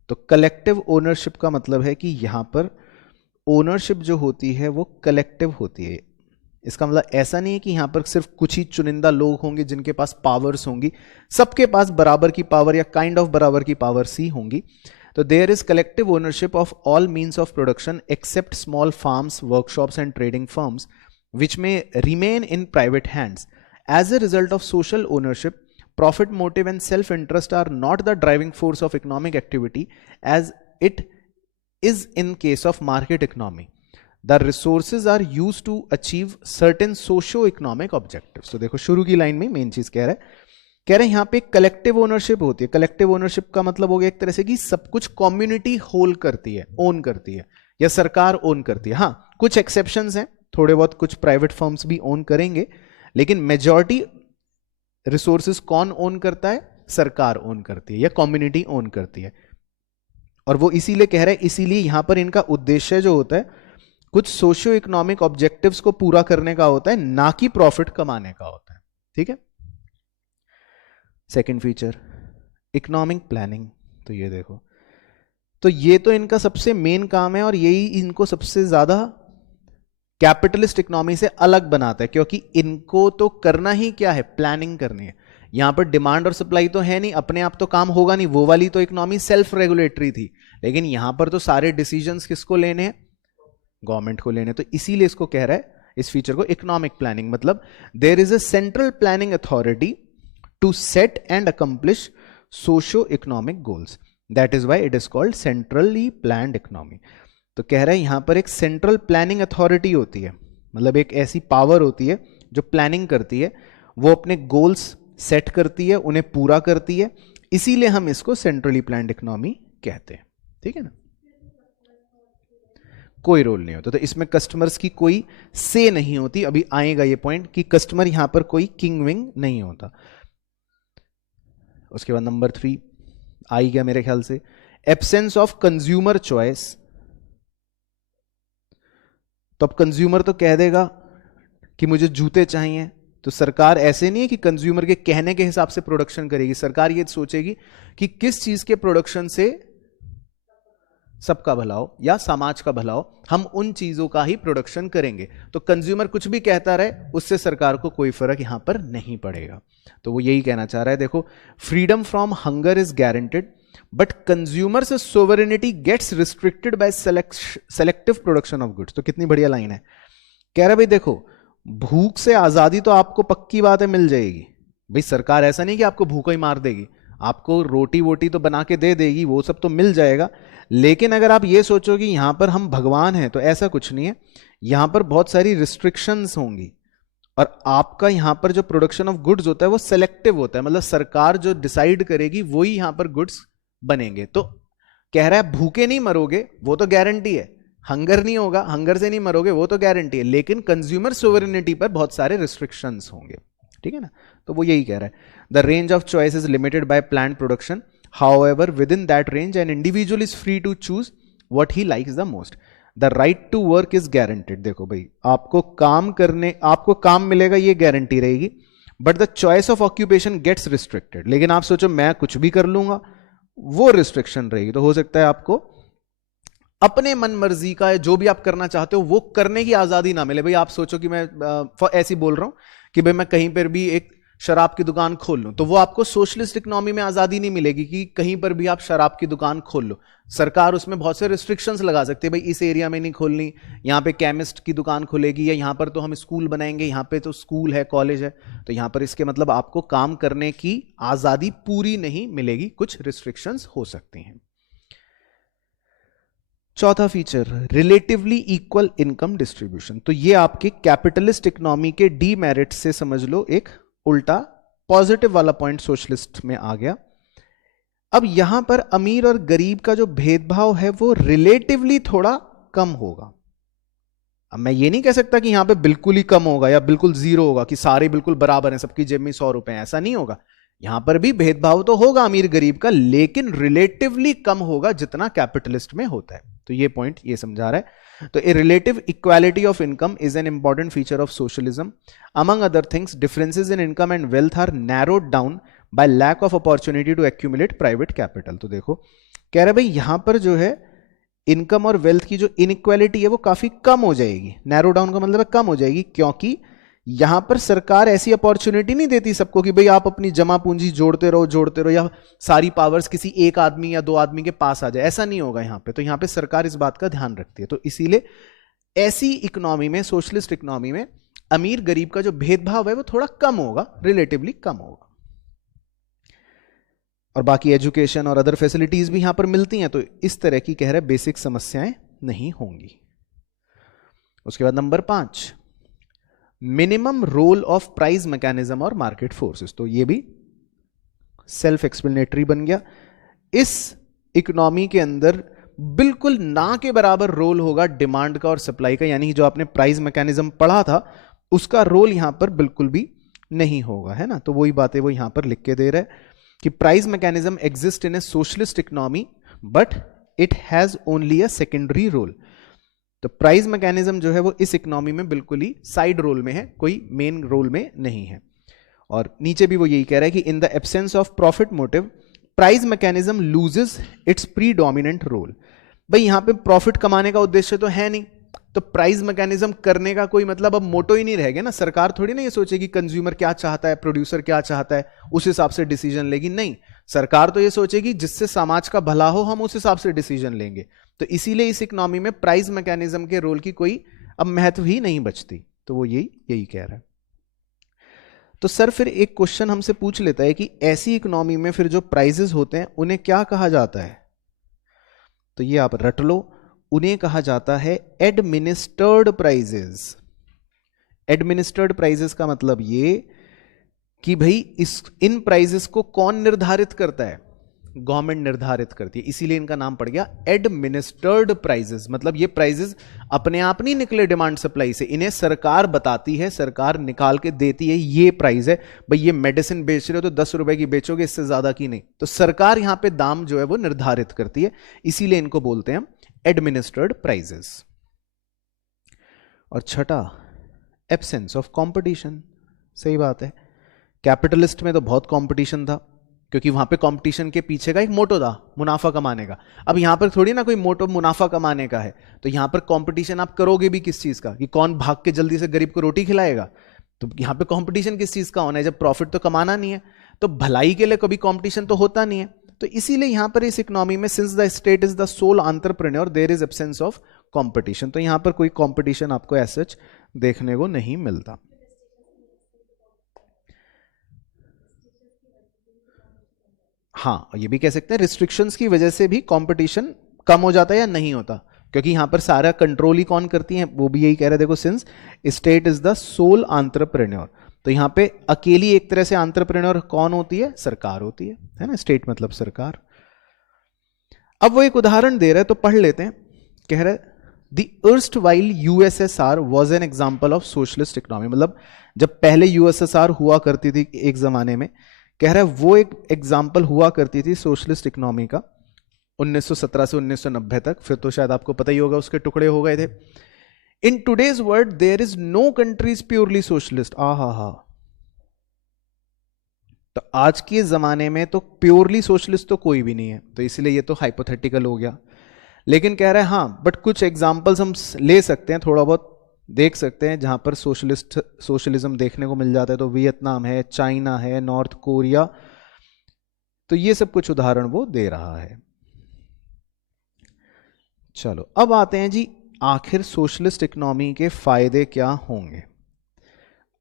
तो कलेक्टिव ओनरशिप का मतलब है कि यहां पर ओनरशिप जो होती है वो कलेक्टिव होती है। इसका मतलब ऐसा नहीं है कि यहां पर सिर्फ कुछ ही चुनिंदा लोग होंगे जिनके पास पावर्स होंगी, सबके पास बराबर की पावर या काइंड ऑफ बराबर की पावर्स ही होंगी। तो there is collective ownership of all means of production except small farms, workshops and trading firms which may remain in private hands. As a result of social ownership, profit motive and self-interest are not the driving force of economic activity as it is in case of market economy. The resources are used to achieve certain socio-economic objectives. तो देखो शुरू की line में main चीज कह रहे हैं यहाँ पे कलेक्टिव ओनरशिप होती है। कलेक्टिव ओनरशिप का मतलब हो गया एक तरह से कि सब कुछ कम्युनिटी होल्ड करती है, ओन करती है, या सरकार ओन करती है। हाँ, कुछ एक्सेप्शंस हैं, थोड़े बहुत कुछ प्राइवेट फर्म्स भी ओन करेंगे, लेकिन मेजॉरिटी रिसोर्सेज कौन ओन करता है? सरकार ओन करती है या कम्युनिटी ओन करती है। और वो इसीलिए कह रहे हैं, इसीलिए यहां पर इनका उद्देश्य जो होता है कुछ सोशियो इकोनॉमिक ऑब्जेक्टिव्स को पूरा करने का होता है, ना कि प्रॉफिट कमाने का होता है। ठीक है। Second feature economic planning. तो ये देखो, तो ये तो इनका सबसे मेन काम है और यही इनको सबसे ज्यादा कैपिटलिस्ट इकोनॉमी से अलग बनाता है, क्योंकि इनको तो करना ही क्या है? प्लानिंग करनी है। यहां पर डिमांड और सप्लाई तो है नहीं, अपने आप तो काम होगा नहीं। वो वाली तो इकोनॉमी सेल्फ रेगुलेटरी थी, लेकिन यहां पर तो सारे डिसीजंस किसको लेने हैं? गवर्नमेंट को लेने। तो इसीलिए इसको कह रहा है, इस फीचर को, इकोनॉमिक प्लानिंग। मतलब there is a central planning authority to set and accomplish socio economic goals, that is why it is called centrally planned economy. तो कह रहा है यहां पर एक सेंट्रल प्लानिंग अथॉरिटी होती है, मतलब एक ऐसी पावर होती है जो प्लानिंग करती है, वो अपने गोल्स सेट करती है, उन्हें पूरा करती है, इसीलिए हम इसको सेंट्रली प्लान्ड इकोनॉमी कहते हैं। ठीक है ना। कोई रोल नहीं होता, तो इसमें कस्टमर्स की कोई से नहीं होती। अभी आएगा ये पॉइंट कि कस्टमर यहां पर कोई किंग विंग नहीं होता। उसके बाद नंबर 3 आई गया मेरे ख्याल से, एब्सेंस ऑफ कंज्यूमर चॉइस। तो अब कंज्यूमर तो कह देगा कि मुझे जूते चाहिए, तो सरकार ऐसे नहीं है कि कंज्यूमर के कहने के हिसाब से प्रोडक्शन करेगी। सरकार ये सोचेगी कि किस चीज के प्रोडक्शन से सबका भला हो या समाज का भला हो, हम उन चीजों का ही प्रोडक्शन करेंगे। तो कंज्यूमर कुछ भी कहता रहे, उससे सरकार को कोई फर्क यहां पर नहीं पड़ेगा। तो वो यही कहना चाह रहा है। देखो, freedom from hunger is guaranteed but consumers sovereignty gets restricted by selective production of goods. तो कितनी बढ़िया लाइन है। कह रहा भाई देखो, भूख से आजादी तो आपको पक्की बात है मिल जाएगी। भाई सरकार ऐसा नहीं कि आपको भूखा ही मार देगी, आपको रोटी वोटी तो बना के दे देगी, वो सब तो मिल जाएगा। लेकिन अगर आप ये सोचो कि यहां पर हम भगवान हैं, तो ऐसा कुछ नहीं है। यहां पर बहुत सारी रिस्ट्रिक्शंस होंगी और आपका यहां पर जो प्रोडक्शन ऑफ गुड्स होता है वो सेलेक्टिव होता है, मतलब सरकार जो डिसाइड करेगी वही यहां पर गुड्स बनेंगे। तो कह रहा है भूखे नहीं मरोगे, वो तो गारंटी है। हंगर नहीं होगा, हंगर से नहीं मरोगे, वो तो गारंटी है। लेकिन कंज्यूमर सोवरेनिटी पर बहुत सारे रिस्ट्रिक्शंस होंगे। ठीक है ना। तो वो यही कह रहा है, the range of choice is limited by planned production, however within that range an individual is free to choose what he likes the most. The right to work is guaranteed. देखो भाई, आपको काम मिलेगा, ये गारंटी रहेगी, but the choice of occupation gets restricted. लेकिन आप सोचो मैं कुछ भी कर लूंगा, वो रिस्ट्रिक्शन रहेगी। तो हो सकता है आपको अपने मन मर्जी का जो भी आप करना चाहते हो वो करने की आजादी ना मिले। भाई आप सोचो कि मैं ऐसी बोल रहा हूं कि भाई मैं कहीं पर भी एक शराब की दुकान खोल लूं, तो वो आपको सोशलिस्ट इकोनॉमी में आजादी नहीं मिलेगी कि कहीं पर भी आप शराब की दुकान खोल लो। सरकार उसमें बहुत से रिस्ट्रिक्शंस लगा सकती है, भाई इस एरिया में नहीं खोलनी, यहाँ पे केमिस्ट की दुकान खुलेगी, या यहाँ पर तो हम स्कूल बनाएंगे, यहाँ पे तो स्कूल है, कॉलेज है, तो यहाँ पर इसके मतलब आपको काम करने की आजादी पूरी नहीं मिलेगी, कुछ रिस्ट्रिक्शंस हो सकती हैं। चौथा feature, relatively equal income distribution. तो ये आपके कैपिटलिस्ट इकोनॉमी के डीमेरिट से समझ लो एक उल्टा पॉजिटिव वाला पॉइंट सोशलिस्ट में आ गया। अब यहां पर अमीर और गरीब का जो भेदभाव है वो रिलेटिवली थोड़ा कम होगा। अब मैं ये नहीं कह सकता कि यहां पे बिल्कुल ही कम होगा या बिल्कुल जीरो होगा, कि सारे बिल्कुल बराबर हैं, सबकी जेब में 100 रुपए हैं, ऐसा नहीं होगा। यहां पर भी भेदभाव तो होगा अमीर गरीब का, लेकिन रिलेटिवली कम होगा जितना कैपिटलिस्ट में होता है। तो ये पॉइंट ये समझा रहा है। तो a relative equality of income is an important feature of socialism. Among other things, differences in income and wealth are narrowed down by lack of opportunity to accumulate private capital. तो देखो, कह रहे भाई यहां पर जो है इनकम और वेल्थ की जो इनइक्वालिटी है वो काफी कम हो जाएगी। नैरो डाउन का मतलब है कम हो जाएगी, क्योंकि यहां पर सरकार ऐसी अपॉर्चुनिटी नहीं देती सबको कि भाई आप अपनी जमा पूंजी जोड़ते रहो या सारी पावर्स किसी एक आदमी या दो आदमी के पास आ जाए, ऐसा नहीं होगा यहां पे। तो यहां पे सरकार इस बात का ध्यान रखती है। तो इसीलिए ऐसी इकोनॉमी में, सोशलिस्ट इकोनॉमी में, अमीर गरीब का जो भेदभाव है वो थोड़ा कम होगा, रिलेटिवली कम होगा। और बाकी एजुकेशन और अदर फैसिलिटीज भी यहां पर मिलती हैं, तो इस तरह की कह रहे बेसिक समस्याएं नहीं होंगी। उसके बाद number 5, minimum role of price mechanism और मार्केट फोर्सेस। तो ये भी सेल्फ एक्सप्लेनेटरी बन गया। इस इकोनॉमी के अंदर बिल्कुल ना के बराबर रोल होगा डिमांड का और सप्लाई का, यानी जो आपने प्राइस मैकेनिज्म पढ़ा था उसका रोल यहां पर बिल्कुल भी नहीं होगा, है ना। तो वही बातें वो यहां पर लिख के दे रहा है कि price mechanism exist in a socialist economy but it has only a secondary role. तो प्राइस मैकेनिज्म जो है वो इस इकोनॉमी में बिल्कुल ही साइड रोल में है, कोई मेन रोल में नहीं है। और नीचे भी वो यही कह रहा है कि in the absence of profit motive price mechanism loses its predominant role. भाई यहां पे प्रॉफिट कमाने का उद्देश्य तो है नहीं, तो प्राइस मैकेनिज्म करने का कोई मतलब अब मोटो ही नहीं रह गया ना। सरकार थोड़ी ना ये सोचेगी कंज्यूमर क्या चाहता है, प्रोड्यूसर क्या चाहता है, उस हिसाब से डिसीजन लेगी। नहीं, सरकार तो ये सोचेगी जिससे समाज का भला हो हम उस हिसाब से डिसीजन लेंगे। तो इसीलिए इस इकोनॉमी में प्राइस मैकेनिज्म के रोल की कोई अब महत्व ही नहीं बचती। तो वो यही कह रहा है। तो सर फिर एक क्वेश्चन हमसे पूछ लेता है कि ऐसी इकोनॉमी में फिर जो प्राइजेस होते हैं उन्हें क्या कहा जाता है। तो ये आप रट लो, उन्हें कहा जाता है एडमिनिस्टर्ड प्राइजेस। एडमिनिस्टर्ड प्राइजेस का मतलब ये कि भाई इन प्राइजेस को कौन निर्धारित करता है, गवर्नमेंट निर्धारित करती है, इसीलिए इनका नाम पड़ गया एडमिनिस्टर्ड प्राइजेस। मतलब ये प्राइजेस अपने आप नहीं निकले डिमांड सप्लाई से, इन्हें सरकार बताती है, सरकार निकाल के देती है ये प्राइस है। भाई ये मेडिसिन बेच रहे हो तो 10 रुपए की बेचोगे, इससे ज्यादा की नहीं। तो सरकार यहां पे दाम जो है वो निर्धारित करती है, इसीलिए इनको बोलते हैं एडमिनिस्टर्ड प्राइजेस। और छठा, एब्सेंस ऑफ कंपटीशन। सही बात है, कैपिटलिस्ट में तो बहुत कंपटीशन था, क्योंकि वहां पे कंपटीशन के पीछे का एक मोटो था मुनाफा कमाने का। अब यहां पर थोड़ी ना कोई मोटो मुनाफा कमाने का है, तो यहां पर कंपटीशन आप करोगे भी किस चीज का, कि कौन भाग के जल्दी से गरीब को रोटी खिलाएगा। तो यहां पे कंपटीशन किस चीज का होना है, जब प्रॉफिट तो कमाना नहीं है, तो भलाई के लिए कभी कंपटीशन तो होता नहीं है। तो इसीलिए यहां पर इस इकोनॉमी में since the state is the sole entrepreneur there is absence of competition. तो यहां पर कोई कंपटीशन आपको ऐसा देखने को नहीं मिलता। हाँ, ये भी कह सकते हैं रिस्ट्रिक्शंस की वजह से भी कंपटीशन कम हो जाता है या नहीं होता, क्योंकि यहां पर सारा कंट्रोल ही कौन करती है, वो भी यही कह रहे हैं। देखो, since state is the sole entrepreneur, तो यहां पे अकेली एक तरह से एंटरप्रेन्योर कौन होती है, सरकार होती है ना। स्टेट मतलब सरकार। अब वो एक उदाहरण दे रहे हैं, तो पढ़ लेते हैं। कह रहे the erstwhile USSR was an example of socialist economy। मतलब जब पहले यूएसएसआर हुआ करती थी एक जमाने में, कह रहा है वो एक एग्जाम्पल हुआ करती थी सोशलिस्ट इकोनॉमी का 1917 से 1990 तक। फिर तो शायद आपको पता ही होगा उसके टुकड़े हो गए थे। In today's world there is no countries purely socialist. हा, तो आज के जमाने में तो प्योरली सोशलिस्ट तो कोई भी नहीं है, तो इसलिए ये तो हाइपोथेटिकल हो गया। लेकिन कह रहा है हाँ, बट कुछ एग्जाम्पल्स हम ले सकते हैं, थोड़ा बहुत देख सकते हैं जहां पर सोशलिज्म देखने को मिल जाता है। तो वियतनाम है, चाइना है, नॉर्थ कोरिया, तो ये सब कुछ उदाहरण वो दे रहा है। चलो अब आते हैं जी, आखिर सोशलिस्ट इकोनॉमी के फायदे क्या होंगे।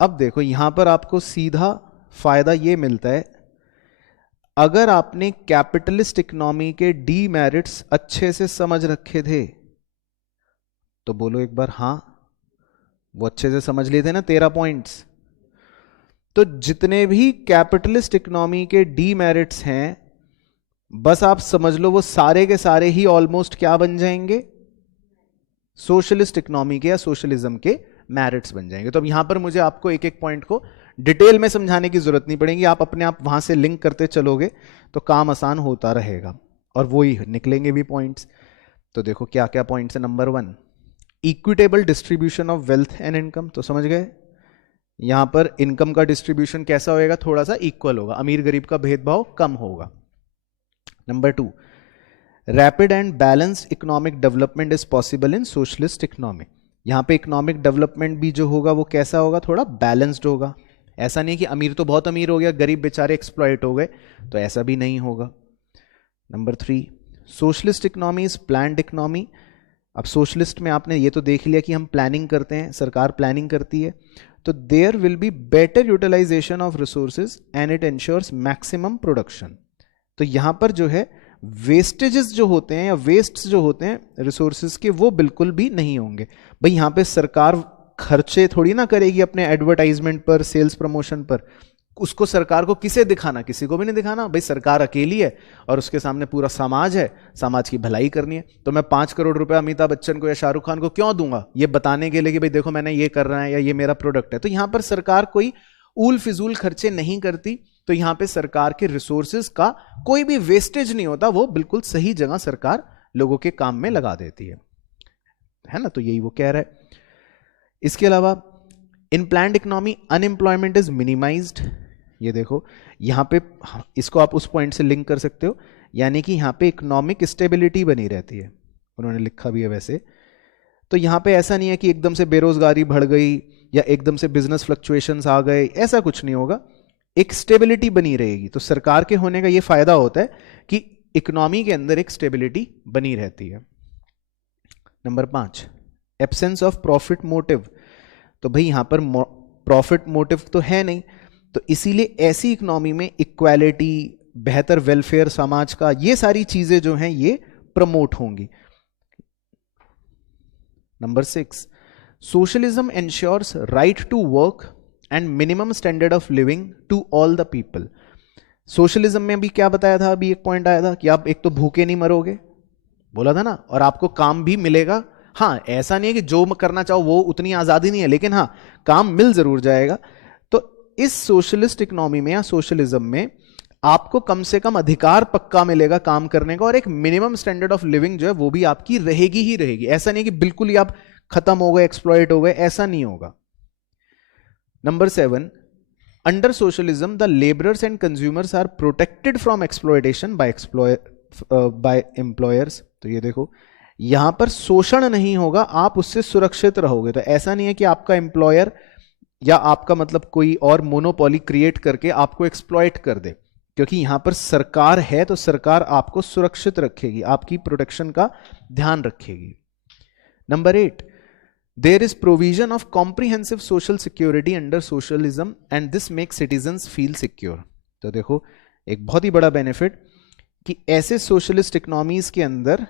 अब देखो यहां पर आपको सीधा फायदा ये मिलता है, अगर आपने कैपिटलिस्ट इकोनॉमी के डीमेरिट्स अच्छे से समझ रखे थे तो बोलो एक बार हाँ। वो अच्छे से समझ लिए थे ना 13 पॉइंट्स। तो जितने भी कैपिटलिस्ट इकोनॉमी के डीमेरिट्स हैं, बस आप समझ लो वो सारे के सारे ही ऑलमोस्ट क्या बन जाएंगे, सोशलिस्ट इकोनॉमी के या सोशलिज्म के मेरिट्स बन जाएंगे। तो अब यहां पर मुझे आपको एक एक पॉइंट को डिटेल में समझाने की जरूरत नहीं पड़ेगी, आप अपने आप वहां से लिंक करते चलोगे तो काम आसान होता रहेगा और वो ही निकलेंगे भी पॉइंट्स। तो देखो क्या क्या पॉइंट्स है। Number 1, equitable distribution of wealth and income. तो समझ गए, यहां पर इनकम का डिस्ट्रीब्यूशन कैसा होएगा, थोड़ा सा इक्वल होगा, अमीर गरीब का भेदभाव कम होगा। Number 2, rapid and balanced economic development is possible in socialist economy. यहाँ पे इकोनॉमिक डेवलपमेंट भी जो होगा वो कैसा होगा, थोड़ा बैलेंस्ड होगा। ऐसा नहीं कि अमीर तो बहुत अमीर हो गया, गरीब बेचारे एक्सप्लॉइट हो गए, तो ऐसा भी नहीं होगा। Number 3, socialist economy is planned economy. अब सोशलिस्ट में आपने ये तो देख लिया कि हम प्लानिंग करते हैं, सरकार प्लानिंग करती है, तो there will be better utilization of resources and it ensures maximum production. तो यहां पर जो है वेस्टेजेस जो होते हैं या वेस्ट्स जो होते हैं रिसोर्सेज के, वो बिल्कुल भी नहीं होंगे। भाई यहां पे सरकार खर्चे थोड़ी ना करेगी अपने एडवर्टाइजमेंट पर, सेल्स प्रमोशन पर। उसको सरकार को किसे दिखाना, किसी को भी नहीं दिखाना। भाई सरकार अकेली है और उसके सामने पूरा समाज है, समाज की भलाई करनी है। तो मैं 5 करोड़ रुपए अमिताभ बच्चन को या शाहरुख खान को क्यों दूंगा, ये बताने के लिए कि भाई देखो मैंने ये कर रहा है या ये मेरा प्रोडक्ट है। तो यहां पर सरकार कोई ऊल फिजूल खर्चे नहीं करती। तो यहां पे सरकार के रिसोर्सेज का कोई भी वेस्टेज नहीं होता, वो बिल्कुल सही जगह सरकार लोगों के काम में लगा देती है ना। तो यही वो कह रहा है। इसके अलावा in planned economy unemployment is minimised. ये देखो यहां पे इसको आप उस पॉइंट से लिंक कर सकते हो, यानी कि यहां पे इकोनॉमिक स्टेबिलिटी बनी रहती है, उन्होंने लिखा भी है वैसे। तो यहां पे ऐसा नहीं है कि एकदम से बेरोजगारी बढ़ गई या एकदम से बिजनेस फ्लक्चुएशंस आ गए, ऐसा कुछ नहीं होगा, एक स्टेबिलिटी बनी रहेगी। तो सरकार के होने का ये फायदा होता है कि इकोनॉमी के अंदर एक स्टेबिलिटी बनी रहती है। Number 5, absence of profit motive. तो भाई यहां पर प्रॉफिट मोटिव तो है नहीं, तो इसीलिए ऐसी इकोनॉमी में इक्वालिटी, बेहतर वेलफेयर समाज का, ये सारी चीजें जो हैं ये प्रमोट होंगी। Number 6, socialism ensures right to work and minimum standard of living to all the people. Socialism में भी क्या बताया था, अभी एक पॉइंट आया था कि आप एक तो भूखे नहीं मरोगे, बोला था ना, और आपको काम भी मिलेगा। हाँ, ऐसा नहीं है कि जो करना चाहो वो, उतनी आजादी नहीं है, लेकिन हाँ काम मिल जरूर जाएगा। तो इस सोशलिस्ट इकोनॉमी में या सोशलिज्म में आपको कम से कम अधिकार पक्का मिलेगा काम करने का, और एक मिनिमम स्टैंडर्ड ऑफ लिविंग जो है वो भी आपकी रहेगी ही रहेगी। ऐसा नहीं कि बिल्कुल ही आप खत्म हो गए, एक्सप्लॉइट हो गए, ऐसा नहीं होगा। Number 7, under socialism the labourers and consumers are protected from exploitation by employers. तो ये देखो यहां पर शोषण नहीं होगा, आप उससे सुरक्षित रहोगे। तो ऐसा नहीं है कि आपका एम्प्लॉयर या आपका मतलब कोई और मोनोपोली क्रिएट करके आपको एक्सप्लॉइट कर दे, क्योंकि यहां पर सरकार है तो सरकार आपको सुरक्षित रखेगी, आपकी प्रोटेक्शन का ध्यान रखेगी। Number 8, there is provision of comprehensive social security under socialism and this make citizens feel secure. तो देखो एक बहुत ही बड़ा बेनिफिट कि ऐसे सोशलिस्ट इकोनॉमीज के अंदर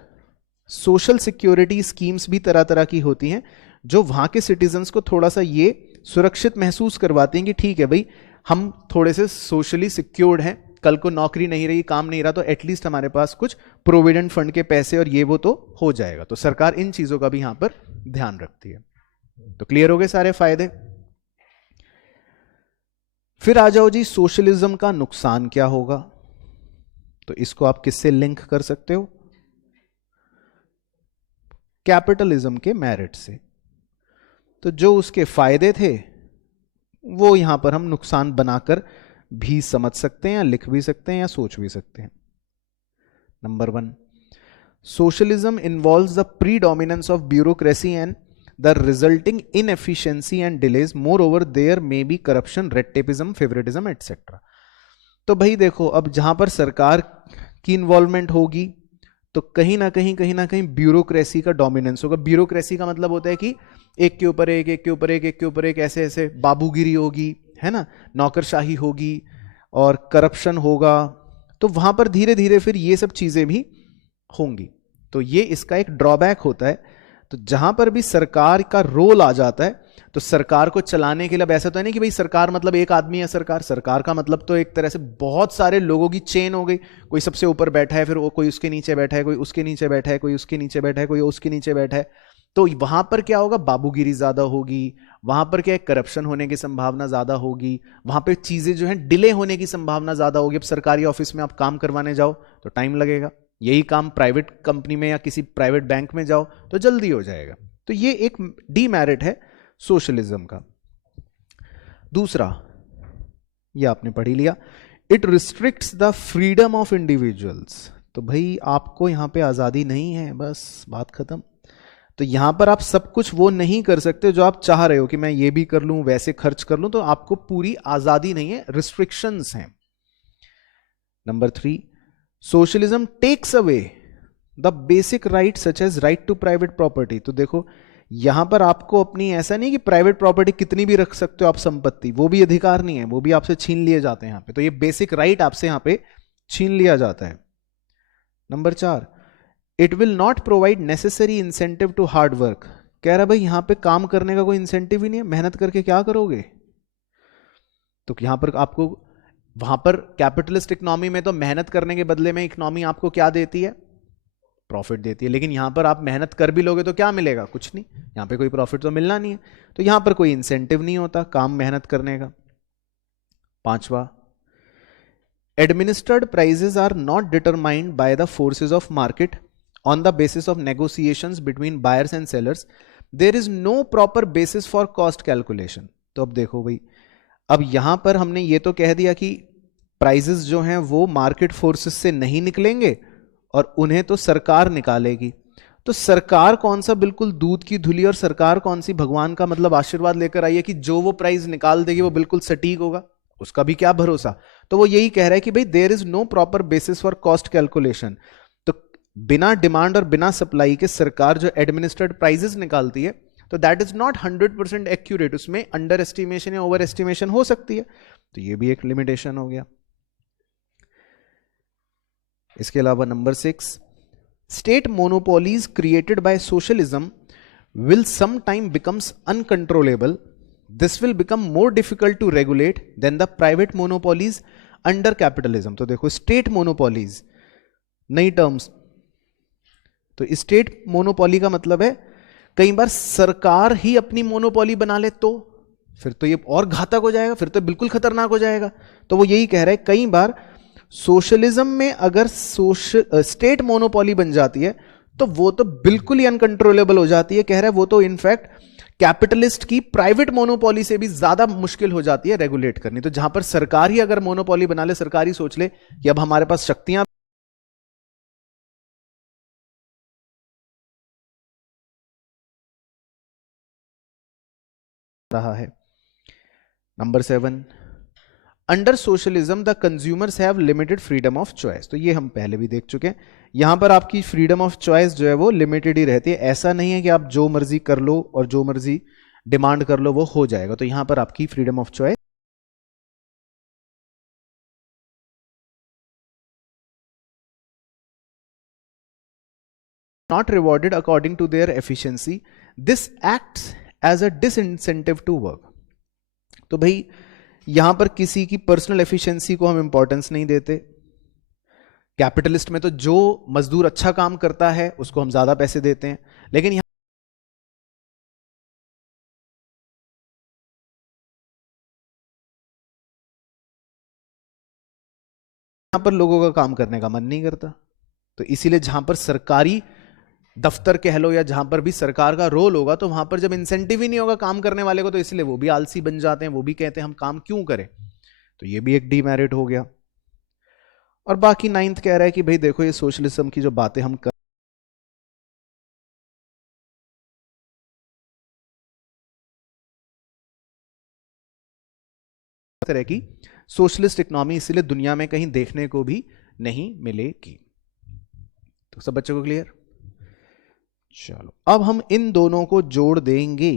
सोशल सिक्योरिटी स्कीम्स भी तरह तरह की होती हैं, जो वहां के सिटीजन्स को थोड़ा सा ये सुरक्षित महसूस करवाती हैं कि ठीक है भाई हम थोड़े से सोशली सिक्योर्ड हैं, कल को नौकरी नहीं रही, काम नहीं रहा, तो एटलीस्ट हमारे पास कुछ प्रोविडेंट फंड के पैसे और ये वो तो हो जाएगा। तो सरकार इन चीजों का भी यहां पर ध्यान रखती है। तो क्लियर हो गए सारे फायदे। फिर आ जाओ जी, सोशलिज्म का नुकसान क्या होगा। तो इसको आप किससे लिंक कर सकते हो, कैपिटलिज्म के मेरिट से। तो जो उसके फायदे थे वो यहां पर हम नुकसान बनाकर भी समझ सकते हैं, या लिख भी सकते हैं, या सोच भी सकते हैं। Number 1, socialism involves the predominance of bureaucracy and the resulting inefficiency and delays, moreover there may be corruption, red tapism, favouritism etcetera. तो भाई देखो अब जहां पर सरकार की इन्वॉल्वमेंट होगी तो कहीं ना कहीं ब्यूरोक्रेसी का डोमिनेंस होगा। ब्यूरोक्रेसी का मतलब होता है कि एक के ऊपर एक, एक के ऊपर एक, एक के ऊपर एक, ऐसे ऐसे बाबूगिरी होगी, है ना, नौकरशाही होगी और करप्शन होगा। तो वहां पर धीरे धीरे फिर ये सब चीजें भी होंगी। तो ये इसका एक ड्रॉबैक होता है। तो जहां पर भी सरकार का रोल आ जाता है, तो सरकार को चलाने के लिए, अब ऐसा तो है नहीं कि भाई सरकार मतलब एक आदमी है, सरकार का मतलब तो एक तरह से बहुत सारे लोगों की चेन हो गई। कोई सबसे ऊपर बैठा है, फिर वो कोई उसके नीचे बैठा है, कोई उसके नीचे बैठा है, कोई उसके नीचे बैठा है, कोई उसके नीचे बैठा है। तो वहां पर क्या होगा, बाबूगिरी ज्यादा होगी, वहां पर क्या है, करप्शन होने की संभावना ज्यादा होगी, वहां पे चीजें जो है डिले होने की संभावना ज्यादा होगी। अब सरकारी ऑफिस में आप काम करवाने जाओ तो टाइम लगेगा, यही काम प्राइवेट कंपनी में या किसी प्राइवेट बैंक में जाओ तो जल्दी हो जाएगा। तो ये एक डीमेरिट है सोशलिज्म का। दूसरा, ये आपने पढ़ ही लिया, it restricts the freedom of individuals. तो भाई आपको यहाँ पे आज़ादी नहीं है, बस बात खत्म। तो यहाँ पर आप सब कुछ वो नहीं कर सकते जो आप चाह रहे हो कि मैं ये भी कर लूँ, वैसे खर्च कर लूँ, तो आपको पूरी आज़ादी नहीं है, रिस्ट्रिक्शंस हैं। Number 3, socialism takes away the basic right such as right to private property. तो देखो यहां पर आपको अपनी, ऐसा नहीं कि प्राइवेट प्रॉपर्टी कितनी भी रख सकते हो आप संपत्ति, वो भी अधिकार नहीं है, वो भी आपसे छीन लिए जाते हैं यहां पे। तो ये बेसिक राइट आपसे यहां पे छीन लिया जाता है। Number 4, it will not provide necessary incentive to hard work. कह रहा भाई यहां पे काम करने का कोई इंसेंटिव ही नहीं है, मेहनत करके क्या करोगे। तो यहां पर आपको, वहां पर कैपिटलिस्ट इकोनॉमी में तो मेहनत करने के बदले में इकोनॉमी आपको क्या देती है, प्रॉफिट देती है। लेकिन यहां पर आप मेहनत कर भी लोगे तो क्या मिलेगा, कुछ नहीं, यहां पे कोई प्रॉफिट तो मिलना नहीं है। तो यहां पर कोई इंसेंटिव नहीं होता काम मेहनत करने का। 5वां, administered prices are not determined by the forces of market on the basis of negotiations between buyers and sellers, there is no proper basis for cost calculation. तो अब देखो भाई, अब यहां पर हमने ये तो कह दिया कि प्राइजेस जो हैं वो मार्केट फोर्सेस से नहीं निकलेंगे और उन्हें तो सरकार निकालेगी। तो सरकार कौन सा बिल्कुल दूध की धुली, और सरकार कौन सी भगवान का मतलब आशीर्वाद लेकर आई है कि जो वो प्राइस निकाल देगी वो बिल्कुल सटीक होगा, उसका भी क्या भरोसा। तो वो यही कह रहा है कि भाई there is no proper basis for cost calculation. तो बिना डिमांड और बिना सप्लाई के सरकार जो एडमिनिस्ट्रेड प्राइजेस निकालती है, तो दैट इज नॉट 100% एक्यूरेट, उसमें अंडर एस्टिमेशन या ओवर एस्टिमेशन हो सकती है। तो ये भी एक लिमिटेशन हो गया। इसके अलावा number 6, state monopolies created by socialism will sometime becomes uncontrollable. This will become more difficult to regulate than the private monopolies under capitalism. तो देखो स्टेट मोनोपोलीज, नई टर्म्स। तो स्टेट मोनोपोली का मतलब है कई बार सरकार ही अपनी मोनोपोली बना ले, तो फिर तो ये और घातक हो जाएगा, फिर तो बिल्कुल खतरनाक हो जाएगा। तो वो यही कह रहा है कई बार सोशलिज्म में अगर स्टेट मोनोपोली बन जाती है तो वो तो बिल्कुल ही अनकंट्रोलेबल हो जाती है। कह रहा है वो तो इनफैक्ट कैपिटलिस्ट की प्राइवेट मोनोपोली से भी ज्यादा मुश्किल हो जाती है रेगुलेट करनी। तो जहां पर सरकार ही अगर मोनोपोली बना ले, सरकार ही सोच ले कि अब हमारे पास शक्तियां रहा है। Number 7, under socialism the consumers have limited freedom of choice. तो ये हम पहले भी देख चुके हैं, यहां पर आपकी फ्रीडम ऑफ चॉइस जो है वो लिमिटेड ही रहती है। ऐसा नहीं है कि आप जो मर्जी कर लो और जो मर्जी डिमांड कर लो वो हो जाएगा। तो यहां पर आपकी freedom of choice not rewarded according to their efficiency, this acts as a disincentive to work. तो भाई यहां पर किसी की पर्सनल एफिशिएंसी को हम इंपॉर्टेंस नहीं देते। कैपिटलिस्ट में तो जो मजदूर अच्छा काम करता है उसको हम ज्यादा पैसे देते हैं, लेकिन यहां पर लोगों का काम करने का मन नहीं करता। तो इसीलिए जहां पर सरकारी दफ्तर कह लो या जहां पर भी सरकार का रोल होगा, तो वहां पर जब इंसेंटिव ही नहीं होगा काम करने वाले को, तो इसलिए वो भी आलसी बन जाते हैं, वो भी कहते हैं हम काम क्यों करें। तो ये भी एक डीमेरिट हो गया। और बाकी 9th कह रहा है कि भाई देखो ये सोशलिज्म की जो बातें हम कर तरह की सोशलिस्ट इकोनॉमी इसीलिए दुनिया में कहीं देखने को भी नहीं मिलेगी। तो सब बच्चों को क्लियर। चलो अब हम इन दोनों को जोड़ देंगे।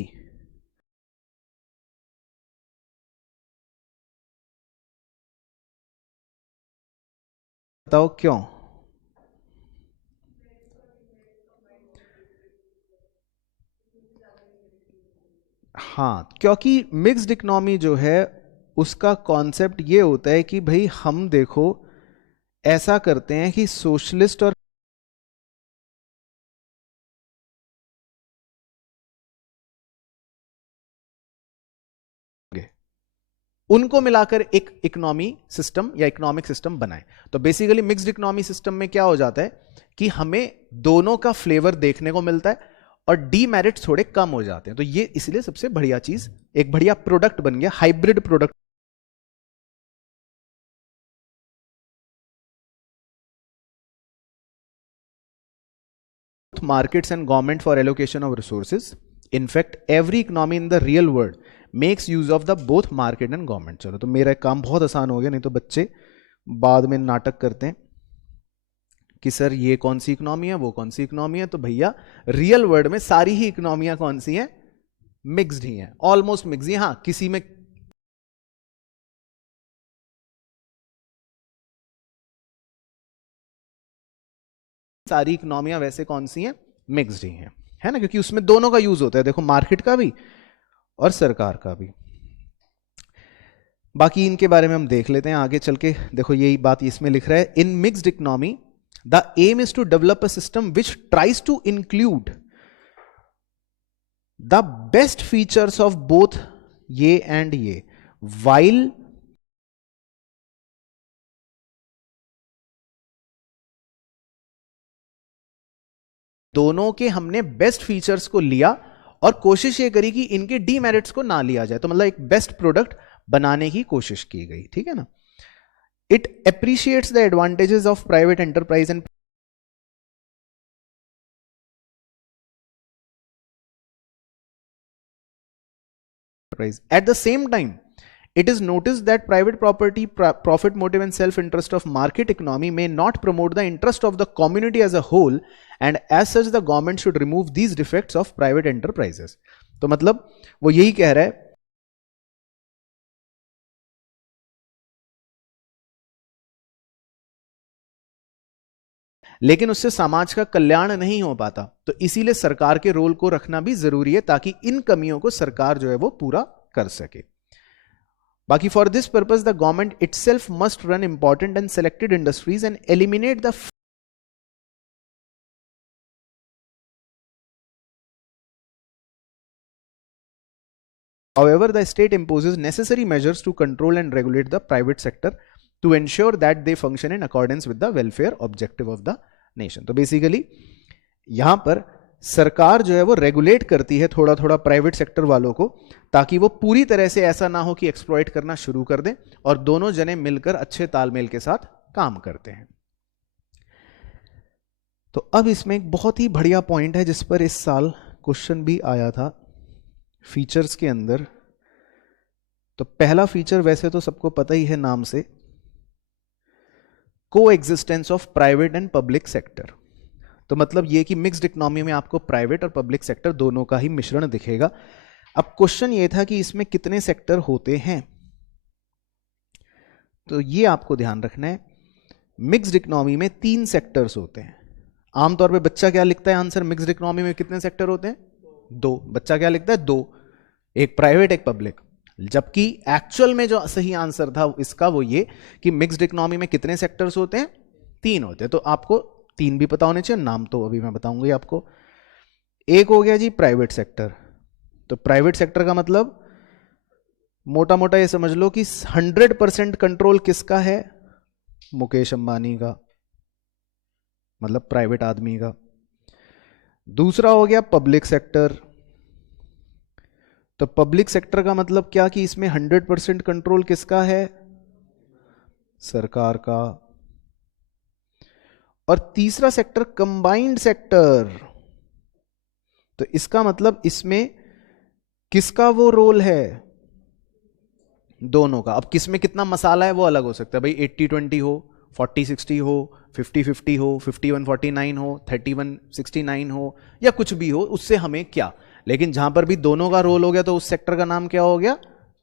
बताओ क्यों। हाँ, क्योंकि मिक्स्ड इकोनॉमी जो है उसका कॉन्सेप्ट ये होता है कि भाई हम देखो ऐसा करते हैं कि सोशलिस्ट और उनको मिलाकर एक इकोनॉमी सिस्टम या इकोनॉमिक सिस्टम बनाए। तो बेसिकली मिक्स्ड इकोनॉमी सिस्टम में क्या हो जाता है कि हमें दोनों का फ्लेवर देखने को मिलता है और डीमेरिट्स थोड़े कम हो जाते हैं। तो ये इसलिए सबसे बढ़िया चीज, एक बढ़िया प्रोडक्ट बन गया, hybrid product. markets and government for allocation of resources. In fact, every economy in the real world makes use of the both market and government. चलो तो मेरा काम बहुत आसान हो गया, नहीं तो बच्चे बाद में नाटक करते हैं कि सर ये कौन सी इकोनॉमी है, वो कौन सी इकोनॉमी है. तो भैया रियल वर्ल्ड में सारी ही इकोनॉमियां कौन सी हैं? मिक्स्ड ही हैं, ऑलमोस्ट मिक्स ही. हाँ, किसी में सारी इकोनॉमियां वैसे कौन सी हैं? मिक्स्ड ही हैं, है ना, क्योंकि उसमें दोनों का यूज होता है. देखो, मार्केट का भी और सरकार का भी. बाकी इनके बारे में हम देख लेते हैं आगे चल के. देखो यही बात इसमें लिख रहा है, in mixed economy the aim is to develop a system which tries to include the best features of both ये एंड ये, वाइल दोनों के हमने बेस्ट फीचर्स को लिया और कोशिश ये करी कि इनके डीमेरिट्स को ना लिया जाए. तो मतलब एक बेस्ट प्रोडक्ट बनाने की कोशिश की गई. ठीक है ना. It appreciates the advantages of private enterprise and at the same time it is noticed that private property, profit motive and self interest of market economy may not promote the interest of the community as a whole, and as such the government should remove these defects of private enterprises. तो मतलब वो यही कह रहा है लेकिन उससे समाज का कल्याण नहीं हो पाता. तो इसीलिए सरकार के रोल को रखना भी जरूरी है ताकि इन कमियों को सरकार जो है वो पूरा कर सके. बाकी for this purpose the government itself must run important and selected industries and eliminate the however the state imposes necessary measures to control and regulate the private sector to ensure that they function in accordance with the welfare objective of the nation. तो basically यहां पर सरकार जो है वो regulate करती है थोड़ा थोड़ा प्राइवेट सेक्टर वालों को, ताकि वो पूरी तरह से ऐसा ना हो कि एक्सप्लॉइट करना शुरू कर दें, और दोनों जने मिलकर अच्छे तालमेल के साथ काम करते हैं. तो अब इसमें एक बहुत ही बढ़िया पॉइंट है जिस पर इस साल क्वेश्चन भी आया था फीचर्स के अंदर. तो पहला फीचर वैसे तो सबको पता ही है नाम से, को existence of private and public sector. तो मतलब ये कि मिक्स्ड इकोनॉमी में आपको प्राइवेट और पब्लिक सेक्टर दोनों का ही मिश्रण दिखेगा. अब क्वेश्चन ये था कि इसमें कितने सेक्टर होते हैं, तो ये आपको ध्यान रखना है. मिक्स्ड इकोनॉमी में 3 सेक्टर्स होते हैं. आमतौर पे बच्चा क्या लिखता है आंसर, मिक्स्ड इकोनॉमी में कितने सेक्टर होते हैं? 2. बच्चा क्या लिखता है? 2, एक प्राइवेट एक पब्लिक. जबकि एक्चुअल में जो सही आंसर था इसका वो ये कि मिक्स्ड इकोनॉमी में कितने सेक्टर्स होते हैं? 3 होते हैं. तो आपको 3 भी पता होने चाहिए, नाम तो अभी मैं बताऊंगा आपको. एक हो गया जी प्राइवेट सेक्टर. तो प्राइवेट सेक्टर का मतलब मोटा मोटा ये समझ लो कि 100% कंट्रोल किसका है? मुकेश अंबानी का, मतलब प्राइवेट आदमी का. दूसरा हो गया पब्लिक सेक्टर. तो पब्लिक सेक्टर का मतलब क्या कि इसमें 100% कंट्रोल किसका है? सरकार का. और तीसरा सेक्टर कंबाइंड सेक्टर. तो इसका मतलब इसमें किसका वो रोल है? दोनों का. अब किसमें कितना मसाला है वो अलग हो सकता है भाई, 80-20 हो, 40-60 हो, 50-50 हो, 51-49 हो, 31-69 हो, या कुछ भी हो, उससे हमें क्या. लेकिन जहां पर भी दोनों का रोल हो गया तो उस सेक्टर का नाम क्या हो गया?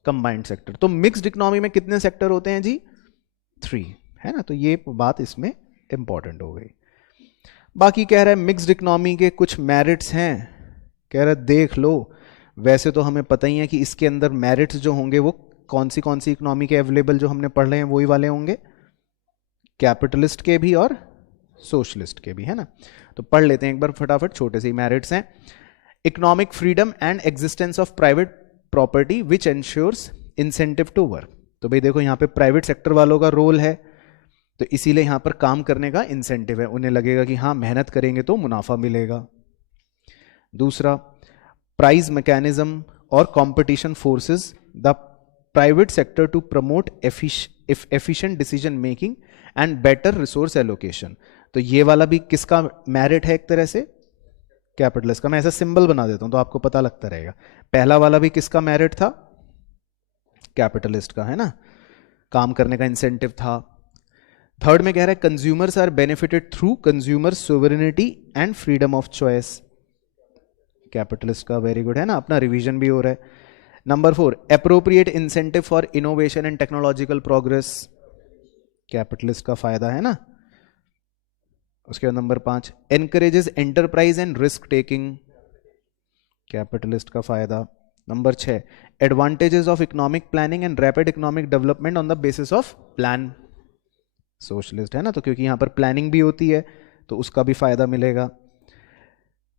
Combined sector. तो मिक्स्ड इकोनॉमी में कितने सेक्टर होते हैं जी? 3, है ना. तो ये बात इसमें इंपॉर्टेंट हो गई. बाकी कह रहा है मिक्स्ड इकोनॉमी के कुछ मेरिट्स हैं. कह रहा है देख लो, वैसे तो हमें पता ही है कि इसके अंदर मेरिट्स जो होंगे वो कौन सी इकोनॉमी के अवेलेबल जो हमने पढ़ रहे हैं वही वाले होंगे, कैपिटलिस्ट के भी और सोशलिस्ट के भी, है ना. तो पढ़ लेते हैं एक बार फटाफट, छोटे से मेरिट्स हैं. Economic freedom and existence of private property which ensures incentive to work. तो भाई देखो यहाँ पे प्राइवेट सेक्टर वालों का रोल है, तो इसीलिए यहाँ पर काम करने का इंसेंटिव है. उन्हें लगेगा कि हाँ मेहनत करेंगे तो मुनाफा मिलेगा. दूसरा, प्राइस मैकेनिज्म और competition forces the private sector to promote efficient decision making and better resource allocation. तो ये वाला भी किसका मेरिट है? एक तरह से कैपिटलिस्ट का। मैं ऐसा सिंबल बना देता हूं तो आपको पता लगता रहेगा। पहला वाला भी किसका मेरिट था? कैपिटलिस्ट का, है ना, काम करने का इंसेंटिव था। थर्ड में कह रहा है consumers are benefited through consumer sovereignty and freedom of choice, capitalist का, वेरी गुड, है ना, अपना रिवीजन भी हो रहा है। Number 4, appropriate incentive for innovation and technological progress, capitalist का फायदा, है ना। उसके बाद number 5, encourages enterprise and risk taking, capitalist का फायदा। Number 6, advantages of economic planning and rapid economic development on the basis of plan, socialist, है ना, तो क्योंकि यहां पर प्लानिंग भी होती है तो उसका भी फायदा मिलेगा।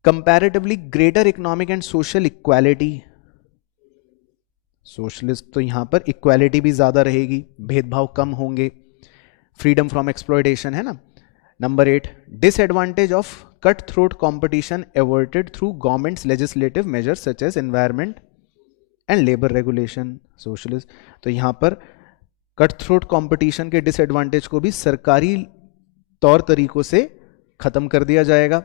Comparatively greater economic and social equality, socialist, तो यहां पर इक्वालिटी भी ज्यादा रहेगी, भेदभाव कम होंगे। फ्रीडम फ्रॉम एक्सप्लॉयटेशन, है ना। Number 8, disadvantage of cut throat competition averted through governments legislative measures such as environment and labour regulation, socialist, तो यहां पर कट थ्रोट कॉम्पिटिशन के डिसएडवांटेज को भी सरकारी तौर तरीकों से खत्म कर दिया जाएगा।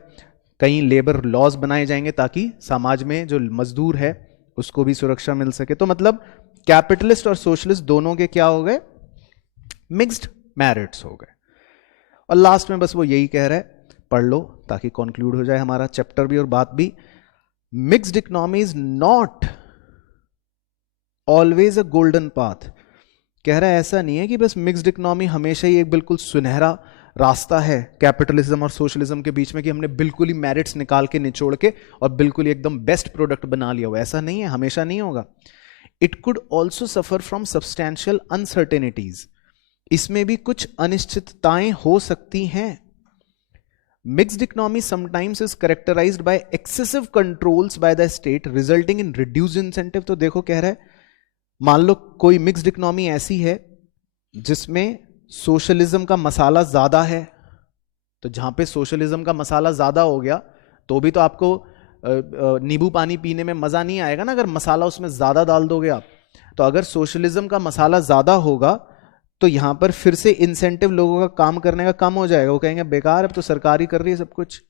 कई लेबर लॉज बनाए जाएंगे ताकि समाज में जो मजदूर है उसको भी सुरक्षा मिल सके। तो मतलब कैपिटलिस्ट और सोशलिस्ट दोनों के क्या हो गए? मिक्स्ड मेरिट्स हो गए। और लास्ट में बस वो यही कह रहा है, पढ़ लो ताकि कंक्लूड हो जाए हमारा चैप्टर भी और बात भी। Mixed economy is not always a golden path, कह रहा है ऐसा नहीं है कि बस मिक्स्ड इकोनॉमी हमेशा ही एक बिल्कुल सुनहरा रास्ता है कैपिटलिज्म और सोशलिज्म के बीच में कि हमने बिल्कुल ही मेरिट्स निकाल के निचोड़ के और बिल्कुल ही एकदम बेस्ट प्रोडक्ट बना लिया हुआ, ऐसा नहीं है, हमेशा नहीं होगा। It could also suffer from substantial uncertainties, इसमें भी कुछ अनिश्चितताएं हो सकती हैं। Mixed economy sometimes is characterised by excessive controls by the state resulting in reduced incentive. तो देखो कह रहा है, मान लो कोई मिक्स्ड इकोनॉमी ऐसी है जिसमें सोशलिज्म का मसाला ज्यादा है, तो जहां पे सोशलिज्म का मसाला ज्यादा हो गया तो भी तो आपको नींबू पानी पीने में मजा नहीं आएगा ना, अगर मसाला उसमें ज्यादा डाल दोगे आप। तो अगर सोशलिज्म का मसाला ज्यादा होगा तो यहां पर फिर से इंसेंटिव लोगों का काम करने का कम हो जाएगा, वो कहेंगे बेकार, अब तो सरकार ही कर रही है सब कुछ।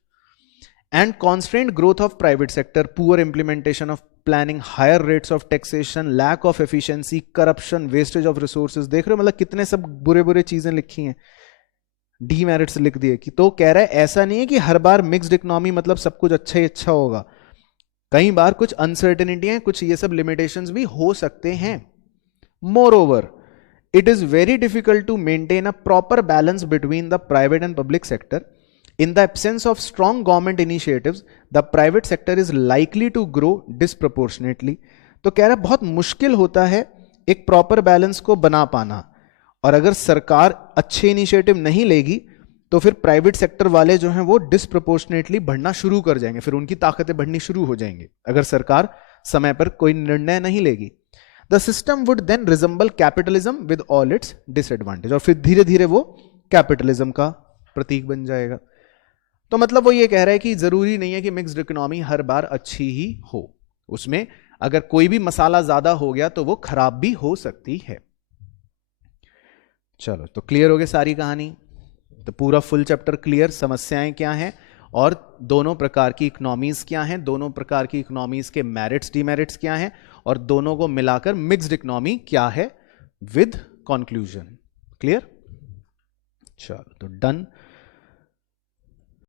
And constraint growth of private sector, poor implementation of planning, higher rates of taxation, lack of efficiency, corruption, wastage of resources. देख रहे हो मतलब कितने सब बुरे बुरे चीजें लिखी हैं, डीमेरिट्स लिख दिए कि। तो कह रहा है ऐसा नहीं है कि हर बार मिक्स्ड इकोनॉमी मतलब सब कुछ अच्छा ही अच्छा होगा, कई बार कुछ अनसर्टेनिटी है, कुछ ये सब लिमिटेशंस भी हो सकते हैं। More over it is very difficult to maintain a proper balance between the private and public sector. In the absence of strong government initiatives, the private sector is likely to grow disproportionately. तो कह रहा है बहुत मुश्किल होता है एक proper balance को बना पाना, और अगर सरकार अच्छे इनिशिएटिव नहीं लेगी तो फिर प्राइवेट सेक्टर वाले जो हैं वो डिस्प्रोपोर्शनेटली बढ़ना शुरू कर जाएंगे, फिर उनकी ताकतें बढ़नी शुरू हो जाएंगी अगर सरकार समय पर कोई निर्णय नहीं लेगी। The system would then resemble capitalism with all its disadvantage, और फिर धीरे धीरे वो कैपिटलिज्म का प्रतीक बन जाएगा। तो मतलब वो ये कह रहा है कि जरूरी नहीं है कि मिक्स्ड इकोनॉमी हर बार अच्छी ही हो, उसमें अगर कोई भी मसाला ज्यादा हो गया तो वो खराब भी हो सकती है। चलो तो क्लियर हो गई सारी कहानी, तो पूरा फुल चैप्टर क्लियर, समस्याएं क्या हैं और दोनों प्रकार की इकोनॉमीज क्या हैं, दोनों प्रकार की इकोनॉमीज के मेरिट्स डीमेरिट्स क्या हैं, और दोनों को मिलाकर मिक्स्ड इकोनॉमी क्या है विद कंक्लूजन। क्लियर? चलो तो डन।